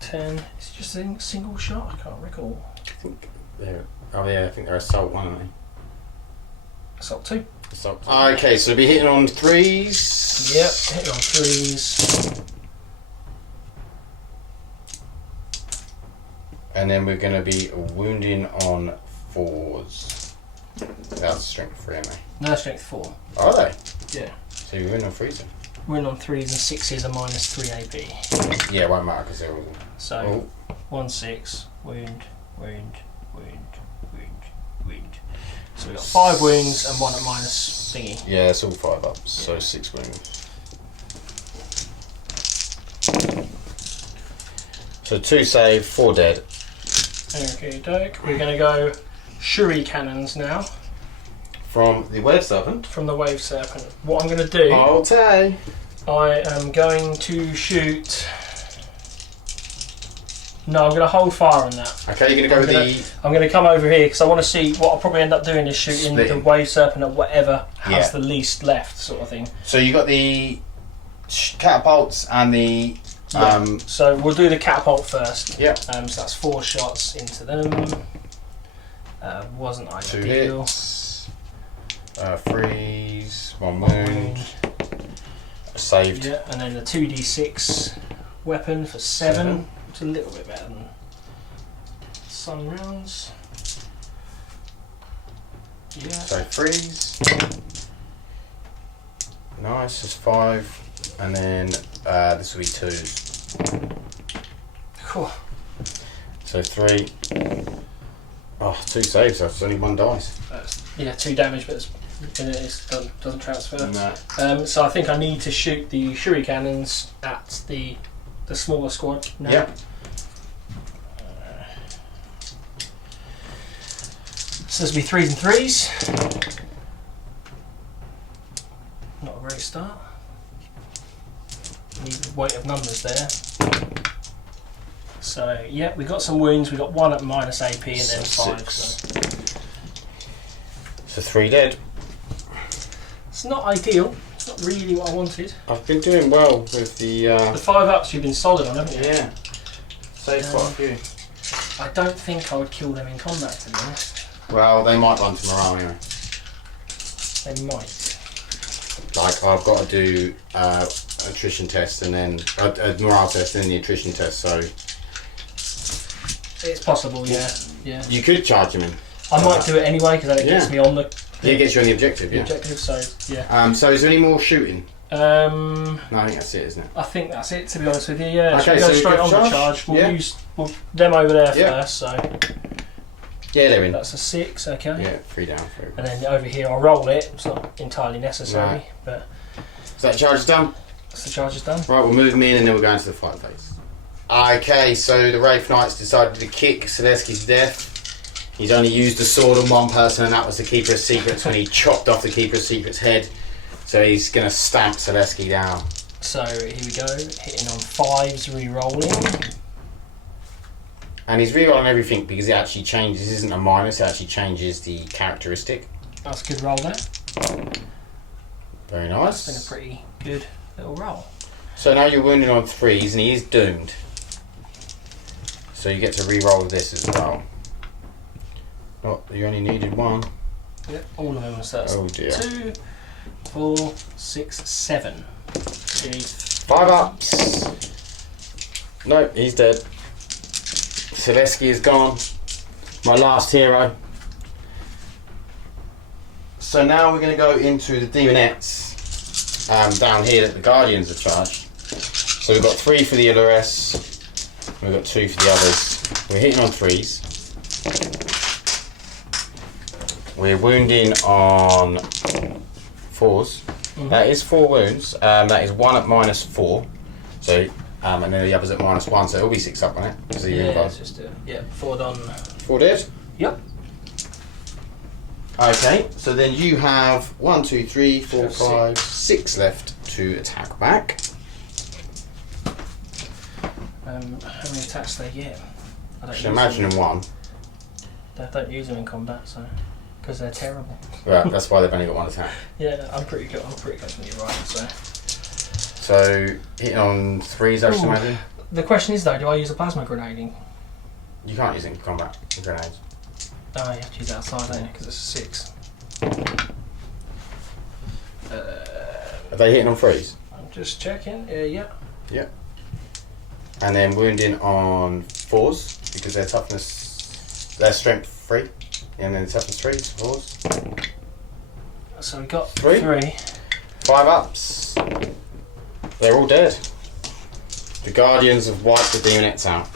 10. Is it just a single shot? I can't recall. I think they're. Oh yeah, I think they're assault 1, aren't they? Assault 2. Assault 2. Okay, so we'll be hitting on 3s. Yep, hitting on 3s. And then we're going to be wounding on 4s. That's strength 3, aren't they? No, strength 4. Are they? Yeah. So you win on 3s then? Win on 3s and 6s are minus 3 AP. Yeah, it won't matter because they're all. So 1 6, wound, wound, wound, wound, wound. So we've got 5 wounds and 1 at minus thingy. Yeah, it's all 5 ups, so 6 wounds. So 2 save, 4 dead. Okay, doke. We're going to go Shuri cannons now. From the Wave Serpent. From the Wave Serpent. What I'm going to do, Okay. I am going to shoot. No, I'm going to hold fire on that. Okay, you're going to go with I'm going to come over here because I want to see what I'll probably end up doing is shooting Splitting. the Wave Serpent at whatever has the least left, sort of thing. So you got the catapults and the. So we'll do the catapult first. Yeah. So that's 4 shots into them. Wasn't 2 ideal. hits. 3s. 1 wound. Saved. Yeah, and then the 2d6 weapon for 7. It's a little bit better than some rounds. Yeah. So 3s. Nice, it's 5. And then this will be 2s. Cool. So 3. Oh, 2 saves, that's only 1 dice. Yeah, 2 damage, but it doesn't transfer. No. So I think I need to shoot the Shuri cannons at the smaller squad now. Yep. So there's be 3s and 3s. Not a great start. Need the weight of numbers there. So yeah, we got some wounds. We got 1 at minus AP and then 5. So 3 dead. It's not ideal. It's not really what I wanted. I've been doing well with the. The 5 ups you've been solid on, haven't you? Yeah. Saved quite a few. I don't think I would kill them in combat, to be honest. Well, they might run to morale anyway. They might. Like I've got to do attrition test and then a morale test and then the attrition test. So it's possible, yeah. you could charge them in. I might do it anyway because then it gets me on the. It gets you on the objective. Yeah. Objective. So yeah. So is there any more shooting? No, I think that's it, isn't it? I think that's it. To be honest with you, yeah. Okay, so so go straight on the charge. We'll use them over there first. So yeah, they're in. that's a 6. Okay. Yeah, 3 down. 3. And then over here, I'll roll it. It's not entirely necessary, but. So that charge is done. That's the charge is done. Right, we'll move them in and then we'll go into the fight phase. Okay, so the Wraith Knights decided to kick Selesky's death. He's only used the sword on one person, and that was the Keeper of Secrets when he chopped off the Keeper of Secrets' head. So he's going to stamp Selesky down. So here we go, hitting on 5s, re-rolling. And he's re-rolling everything because it actually changes. This isn't a minus, it actually changes the characteristic. That's a good roll there. Very nice. It's been a pretty good little roll. So now you're wounded on 3s, and he is doomed. So you get to re-roll this as well. Oh, you only needed 1. Yep, all of them. So that's oh dear. 2, 4, 6, 7. 5 ups. No, he's dead. Selesky is gone. My last hero. So now we're going to go into the Demonettes down here that the Guardians have charged. So we've got 3 for the LRS. We've got 2 for the others. We're hitting on 3s. We're wounding on 4s. That is 4 wounds. That is 1 at -4. So, and then the others at -1. So it'll be 6 up on it. So it's just 4 done. 4 dead. Yep. Okay. So then you have 1, 2, 3, 4, 5, 6 left to attack back. How many attacks do they get? I should imagine them 1. They don't use them in combat, so because they're terrible. Right, that's why they've only got 1 attack. Yeah, I'm pretty good. I'm pretty good when you're right. So hitting on 3s, I should imagine. The question is though, do I use a plasma grenading? You can't use it in combat. Grenades. Oh, you have to use it outside, don't you? Because it's a 6. Are they hitting on 3s? I'm just checking. Yeah. Yeah. And then wounding on 4s because their toughness, their strength 3, and then toughness 3, 4s. So we got 3. 5 ups. They're all dead. The Guardians have wiped the Demonettes out.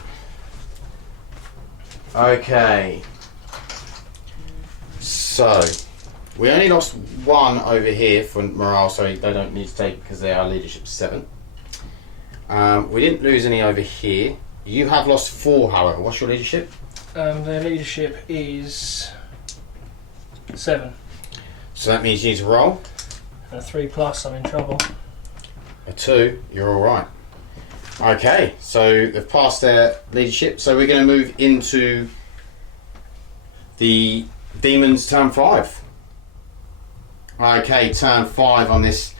Okay. So we only lost 1 over here for morale, so they don't need to take because they are leadership 7. We didn't lose any over here. You have lost 4, however. What's your leadership? Their leadership is 7. So that means you need to roll. And a 3+, I'm in trouble. A 2, you're all right. Okay, so they've passed their leadership. So we're going to move into the Demons turn 5. Okay, turn 5 on this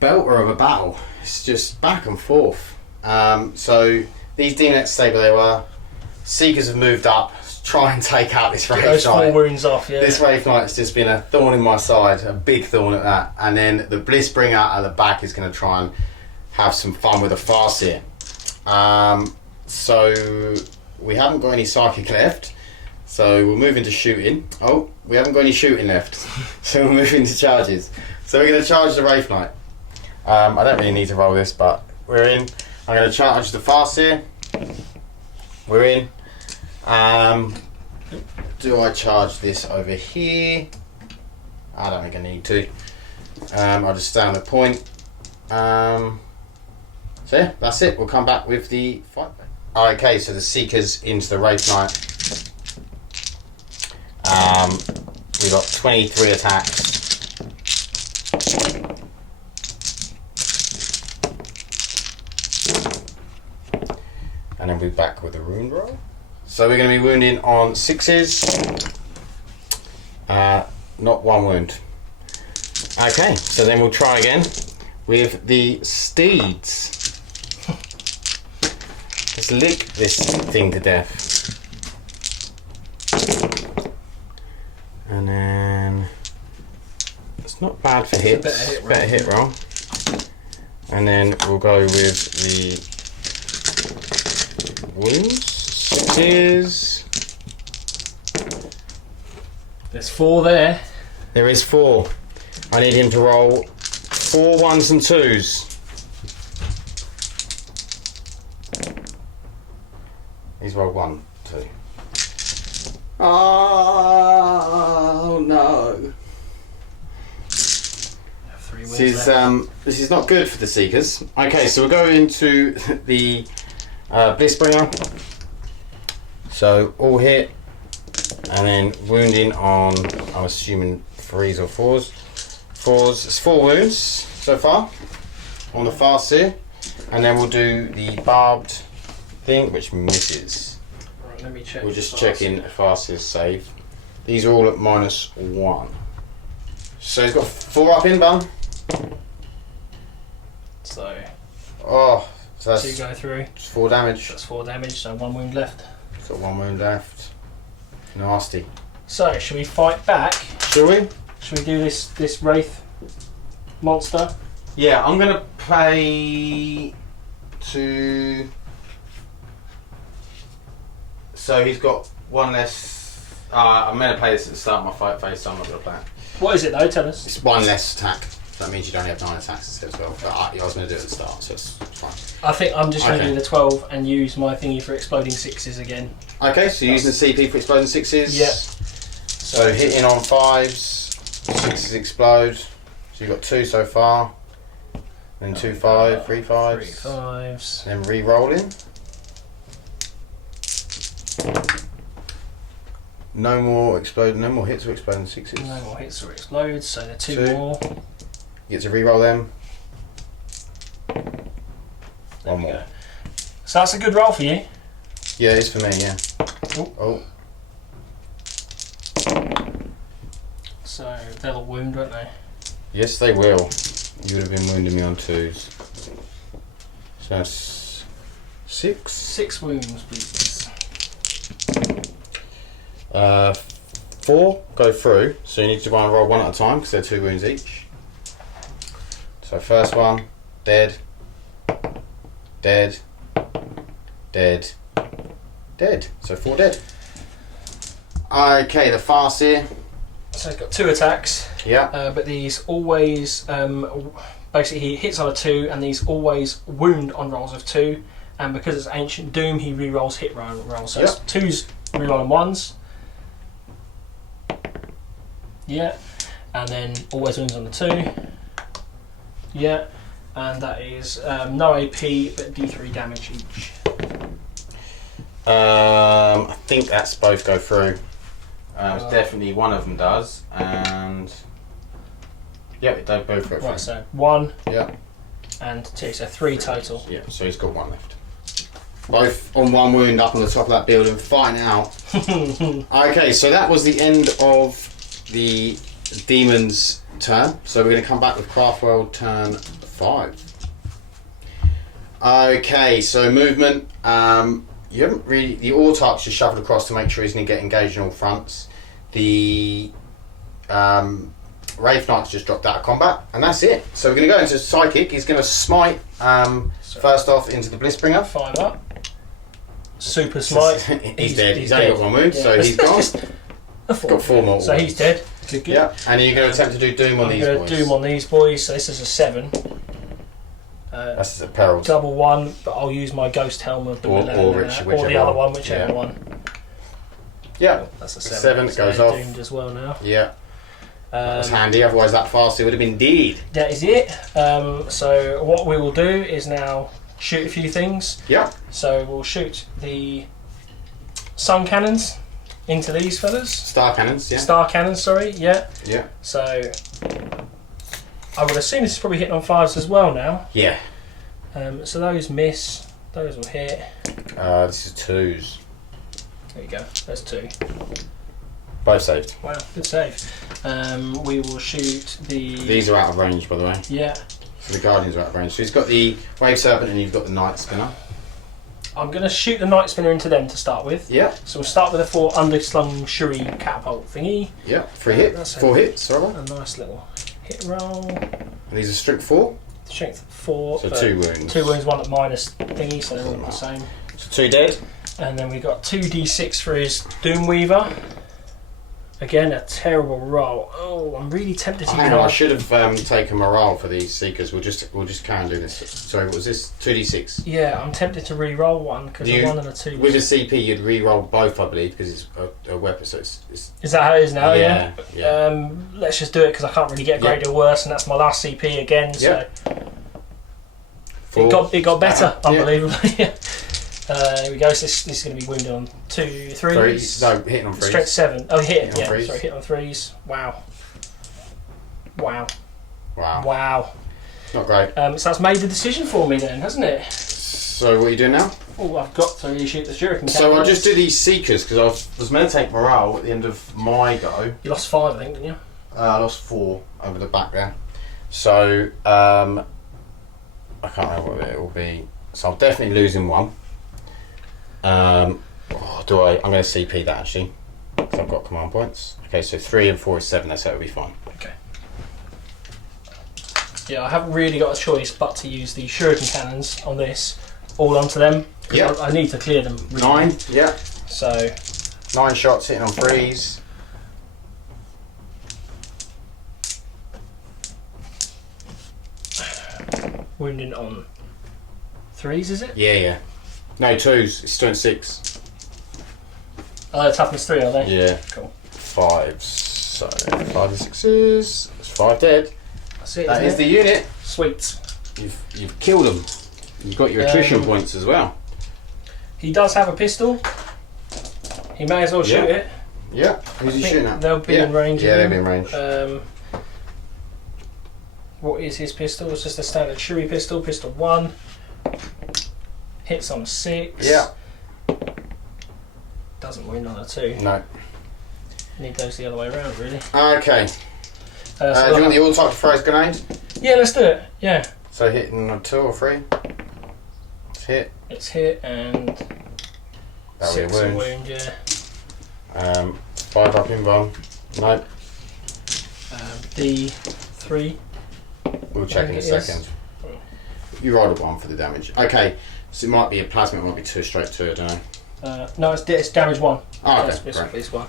belter of a battle. It's just back and forth. So these Demonettes stay where they were. Seekers have moved up to try and take out this Wraith Knight. Those 4 wounds off, yeah. This Wraith Knight's just been a thorn in my side, a big thorn at that. And then the Blissbringer at the back is going to try and have some fun with a Farseer. So we haven't got any Psychic left. So we'll move into shooting. Oh, we haven't got any shooting left. So we'll move into charges. So we're going to charge the Wraith Knight. I don't really need to roll this, but we're in. I'm going to charge the Farseer. We're in. Do I charge this over here? I don't think I need to. I'll just stay on the point. So yeah, that's it. We'll come back with the fight. Okay, so the Seekers into the Wraith Knight. We've got 23 attacks. And then we're back with the wound roll. So we're going to be wounding on 6s. Not 1 wound. Okay, so then we'll try again with the Steeds. Let's lick this thing to death. And then it's not bad for hits. Better hit roll. And then we'll go with the wounds. 6s. There's 4 there. There is 4. I need him to roll 4 1s and 2s. He's rolled 1, 2. Oh no! This is not good for the Seekers. Okay, so we'll go into the Blissbringer. So all hit, and then wounding on, I'm assuming 3s or 4s. 4s. It's 4 wounds so far on the Farseer, and then we'll do the barbed thing, which misses. Right, let me check. We'll just check in Farseer's save. These are all at -1. So he's got 4 up in bun. So. Oh, so that's 2 go through. 4 damage. That's 4 damage, so 1 wound left. Got 1 wound left. Nasty. So, should we fight back? Shall we? Should we do this Wraith monster? Yeah, I'm gonna play to. So he's got 1 less. I'm gonna play this at the start of my fight phase, so I'm not gonna play it. What is it though? Tell us. It's 1 less attack. That means you only have 9 attacks instead as well. But I was going to do it at the start, so it's fine. I think I'm just going to Okay. do the 12 and use my thingy for exploding 6s again. Okay, so you're using the CP for exploding 6s. Yeah. So hitting on 5s, 6s explode. So you've got 2 so far. Then 2 5, 3 5s. 3 5s. Then re-rolling. No more hits or exploding 6s. No more hits or explodes, so they're 2 2. more. You get to re-roll them. There 1 we more. go. So that's a good roll for you. Yeah, it is for me, yeah. Oh. So they'll wound, won't they? Yes, they will. You would have been wounding me on 2s. So that's 6. 6 wounds, please. 4 go through, so you need to try and roll 1 at a time because they're 2 wounds each. So first one, dead, dead, dead, dead. So 4 dead. Okay, the Farseer. So he's got 2 attacks. Yeah. But these always, basically he hits on a 2 and these always wound on rolls of 2. And because it's Ancient Doom, he re-rolls hit rolls. So it's 2s re-rolling 1s. Yeah. And then always wounds on the 2. Yeah. And that is no AP but D3 damage each. I think that's both go through. Definitely one of them does, and yeah, they both go through. Right, so 1 Yeah. and 2, so 3 total. Yeah, so he's got 1 left. Both on 1 wound up on the top of that building, fighting out. Okay, so that was the end of the Demon's turn. So we're going to come back with Craftworld turn 5. Okay, so movement. You haven't really. The Autarch's just shuffled across to make sure he's going to get engaged on all fronts. The Wraith Knight's just dropped out of combat, and that's it. So we're going to go into Psychic. He's going to smite first off into the Blissbringer. 5 up. Super smite. He's dead. He's only got 1 wound, so he's gone. Got 4 more. So he's dead. Good. Yeah, and you're going to attempt to do Doom on these boys. I'm going to Doom on these boys. So this is a 7. That's a peril. Double 1, but I'll use my Ghost Helm of the Or the other one, whichever one. Yeah, That's a 7 so goes they're off. doomed as well now. Yeah, that's handy. Otherwise, that Farseer would have been dead. That is it. So what we will do is now shoot a few things. Yeah. So we'll shoot the sun cannons into these fellas. Star cannons. Yeah. Star cannons, sorry. Yeah. Yeah. So I would assume this is probably hitting on 5s as well now. Yeah. So those miss. Those will hit. This is 2s. There you go. There's 2. Both saved. Wow, good save. We will shoot the. These are out of range, by the way. Yeah. So the Guardians are out of range. So he's got the Wave Serpent and you've got the Night Spinner. I'm going to shoot the Night Spinner into them to start with. Yeah. So we'll start with a 4 underslung Shuri catapult thingy. Yeah. 3 hits. 4 hits. Sorry. A nice little hit roll. And these are Strength 4. Strength 4. So 2 wounds. 2 wounds, 1 at minus thingy, so they're all the same. So 2 dead. And then we got 2d6 for his Doom Weaver. Again, a terrible roll. Oh, I'm really tempted to. Hang on, I should have taken morale for these seekers. We'll just carry on doing this. Sorry, what was this? 2d6. Yeah, I'm tempted to re-roll one because a 1 and a 2. With a CP, you'd re-roll both, I believe, because it's a weapon. So it's Is that how it is now? Yeah. Let's just do it because I can't really get a great deal worse, and that's my last CP again. So it got better, unbelievably. Here we go. So this is going to be wounded on 2, 3s. No, hitting on 3s. Strength 7. Oh, hit. Hitting on 3s. Sorry, hit on 3s. Wow. Not great. So that's made the decision for me then, hasn't it? So what are you doing now? Oh, I've got to reshoot the shuriken. So I'll just do these seekers because I was meant to take morale at the end of my go. You lost 5, I think, didn't you? I lost 4 over the back there. So I can't remember what it will be. So I'm definitely losing 1. I'm going to CP that actually. So I've got command points. Okay, so 3 and 4 is 7. That's how it'll be fine. Okay. Yeah, I haven't really got a choice but to use the shuriken cannons on this, all onto them. Yeah. I need to clear them. Really. 9. Yeah. So 9 shots hitting on 3s. Wounding on 3s, is it? Yeah. No, 2s. It's 26. Oh, they're toughness 3, are they? Yeah. Cool. 5s. So 5 and 6s. That's 5 dead. That's it. That is the unit. Sweet. You've killed them. You've got your attrition points as well. He does have a pistol. He may as well shoot it. Yeah. Who's he shooting at? They'll be in range. Yeah, they'll be in range. What is his pistol? It's just a standard Shuri pistol. Pistol 1. Hits on a 6. Yeah. Doesn't wound on a 2. No. Need those the other way around, really. Okay. So do you want the all-type to throw his grenade? Yeah, let's do it. Yeah. So hitting on 2 or 3. It's hit. It's hit and That'll be a 6 wound. wound, yeah. 5 up in bomb. Nope. D3. We'll check in a second. You rolled a 1 for the damage. Okay. So it might be a plasma, it might be 2 straight 2, I don't know. No, it's damage 1. Oh, okay. It's 1.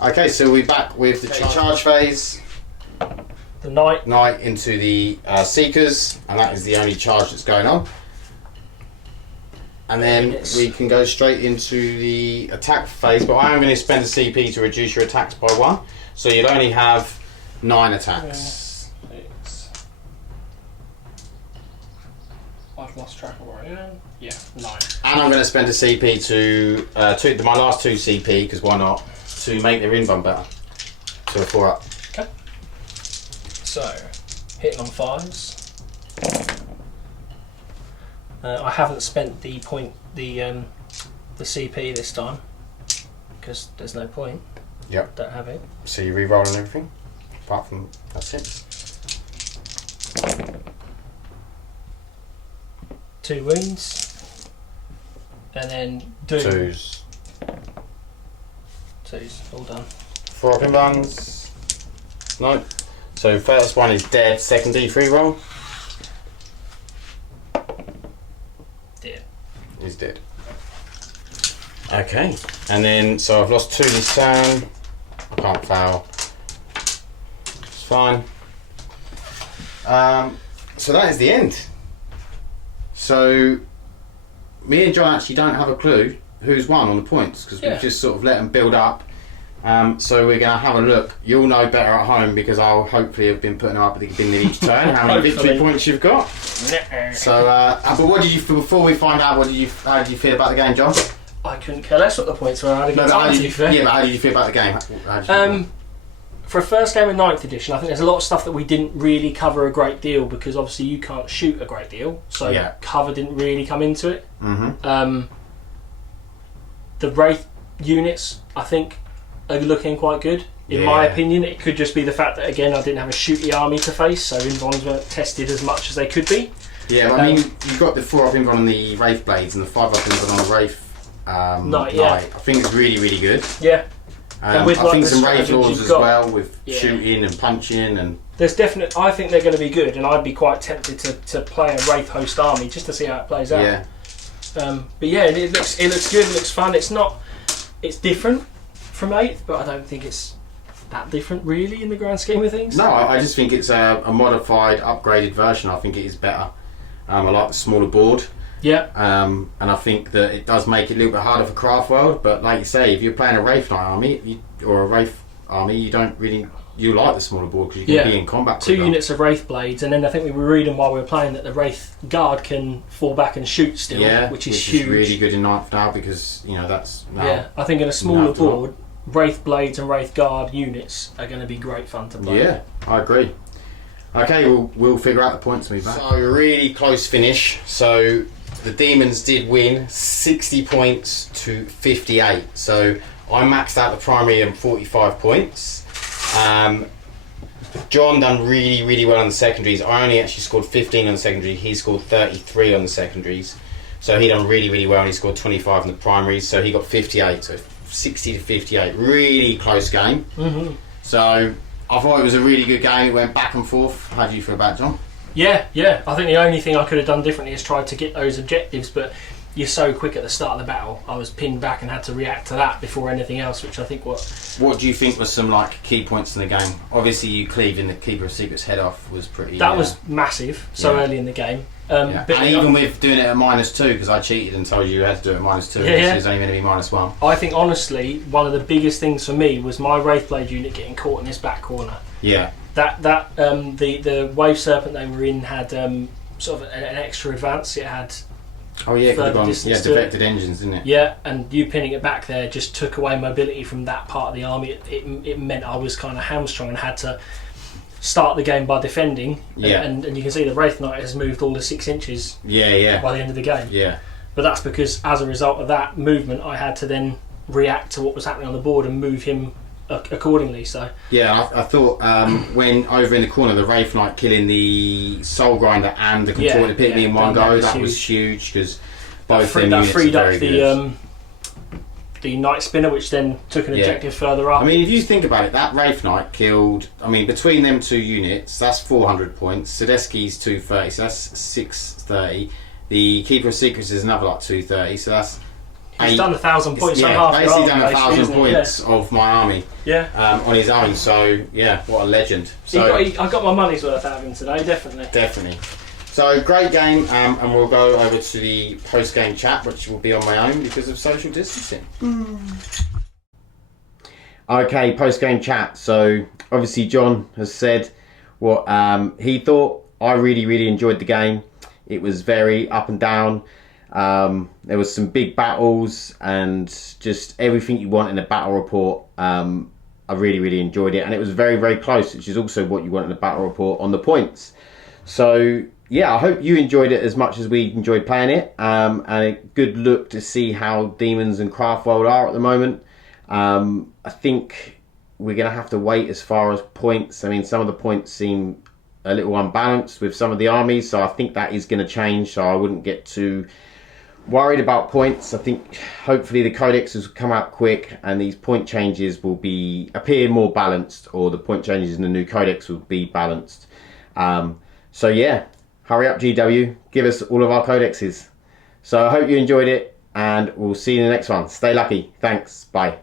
Okay, so we're back with the charge phase. The knight. Knight into the Seekers, and that is the only charge that's going on. And then we can go straight into the attack phase, but I am going to spend a CP to reduce your attacks by 1. So you'd only have 9 attacks. 6. I've lost track of where I am. Yeah, 9. And I'm going to spend a CP to, my last 2 CP, because why not, to make their invuln better. So a 4 up. Okay. So, hitting on 5s. I haven't spent the CP this time because there's no point. Yep. Don't have it. So you re-roll and everything, apart from that's it. 2 wounds, and then do 2s. 2s. All done. 4 up in buns. No. So first one is dead. Second D3 roll. Dead. He's dead. Okay. And then so I've lost 2 this turn. I can't fail. It's fine. So that is the end. So me and John actually don't have a clue who's won on the points because we've just sort of let them build up. So we're going to have a look. You'll know better at home because I'll hopefully have been putting them up at the beginning of each turn. How many victory points you've got? So, but what did you before we find out? How did you feel about the game, John? I couldn't care less what the points were. I had a good time, to be fair. Yeah, but how did you feel about the game? How did you feel? For a first game in 9th edition, I think there's a lot of stuff that we didn't really cover a great deal because obviously you can't shoot a great deal, so cover didn't really come into it. Mm-hmm. The Wraith units, I think, are looking quite good. In my opinion, it could just be the fact that, again, I didn't have a shooty army to face, so invulns weren't tested as much as they could be. Yeah, well, I mean, you've got the 4 up invuln on the Wraith Blades and the 5 up invuln on the Wraith Knight. I think it's really, really good. Yeah. I think some Wraith Lords as well with shooting and punching and... There's definite. I think they're going to be good, and I'd be quite tempted to play a Wraith host army just to see how it plays out. Yeah. But yeah, it looks good. It looks fun. It's different from 8th, but I don't think it's that different really in the grand scheme of things. No, I just think it's a modified, upgraded version. I think it is better. I like the smaller board. Yeah. And I think that it does make it a little bit harder for Craftworld, but like you say, if you're playing a Wraith Knight army or a Wraith army, you like the smaller board because you can be in combat. 2 units of Wraith Blades, and then I think we were reading while we were playing that the Wraith Guard can fall back and shoot still, which is huge. Really good in 9th now because that's now. Yeah, I think in a smaller board, Wraith Blades and Wraith Guard units are going to be great fun to play. Yeah, I agree. Okay, we'll figure out the points when we're back. So really close finish. So the Demons did win 60 points to 58. So I maxed out the primary and 45 points. John done really, really well on the secondaries. I only actually scored 15 on the secondary. He scored 33 on the secondaries. So he done really, really well, and he scored 25 on the primaries. So he got 58, so 60 to 58. Really close game. Mm-hmm. So I thought it was a really good game. It went back and forth. How do you feel about it, John? Yeah. I think the only thing I could have done differently is tried to get those objectives, but you're so quick at the start of the battle. I was pinned back and had to react to that before anything else, which I think What do you think was some key points in the game? Obviously, you cleaving the Keeper of Secrets head off was pretty. That was massive. So early in the game. But and even with doing it at -2, because I cheated and told you had to do it at -2. It was only going to be -1. I think honestly, one of the biggest things for me was my Wraithblade unit getting caught in this back corner. Yeah. The Wave Serpent they were in had sort of an extra advance. It had. Oh yeah, defected engines, didn't it? Yeah, and you pinning it back there just took away mobility from that part of the army. It meant I was kind of hamstrung and had to start the game by defending. Yeah. And you can see the Wraith Knight has moved all the 6 inches. Yeah. By the end of the game. Yeah. But that's because as a result of that movement, I had to then react to what was happening on the board and move him accordingly. So yeah, I thought when over in the corner, the Wraith Knight killing the Soul Grinder and the Contorted Pygmy in one go, that was huge because both them units freed are up very good. The Night Spinner, which then took an objective further up. I mean, if you think about it, that Wraith Knight killed. I mean, between them 2 units, that's 400 points. Sadesky's 230, so that's 630. The Keeper of Secrets is another 230, so that's. He's done 1,000 points. Basically done 1,000 points of my army. Yeah. On his own. So yeah, what a legend. So I got my money's worth out of him today, definitely. Definitely. So great game, and we'll go over to the post-game chat, which will be on my own because of social distancing. Okay, post-game chat. So obviously John has said what he thought. I really, really enjoyed the game. It was very up and down. There was some big battles and just everything you want in a battle report. I really, really enjoyed it, and it was very, very close, which is also what you want in a battle report on the points. So yeah, I hope you enjoyed it as much as we enjoyed playing it, and a good look to see how Demons and Craftworld are at the moment. I think we're going to have to wait as far as points. I mean, some of the points seem a little unbalanced with some of the armies, so I think that is going to change, so I wouldn't get too worried about points. I think hopefully the codexes will come out quick and these point changes will appear more balanced, or the point changes in the new codex will be balanced. So yeah, hurry up GW, give us all of our codexes. So I hope you enjoyed it, and we'll see you in the next one. Stay lucky. Thanks. Bye.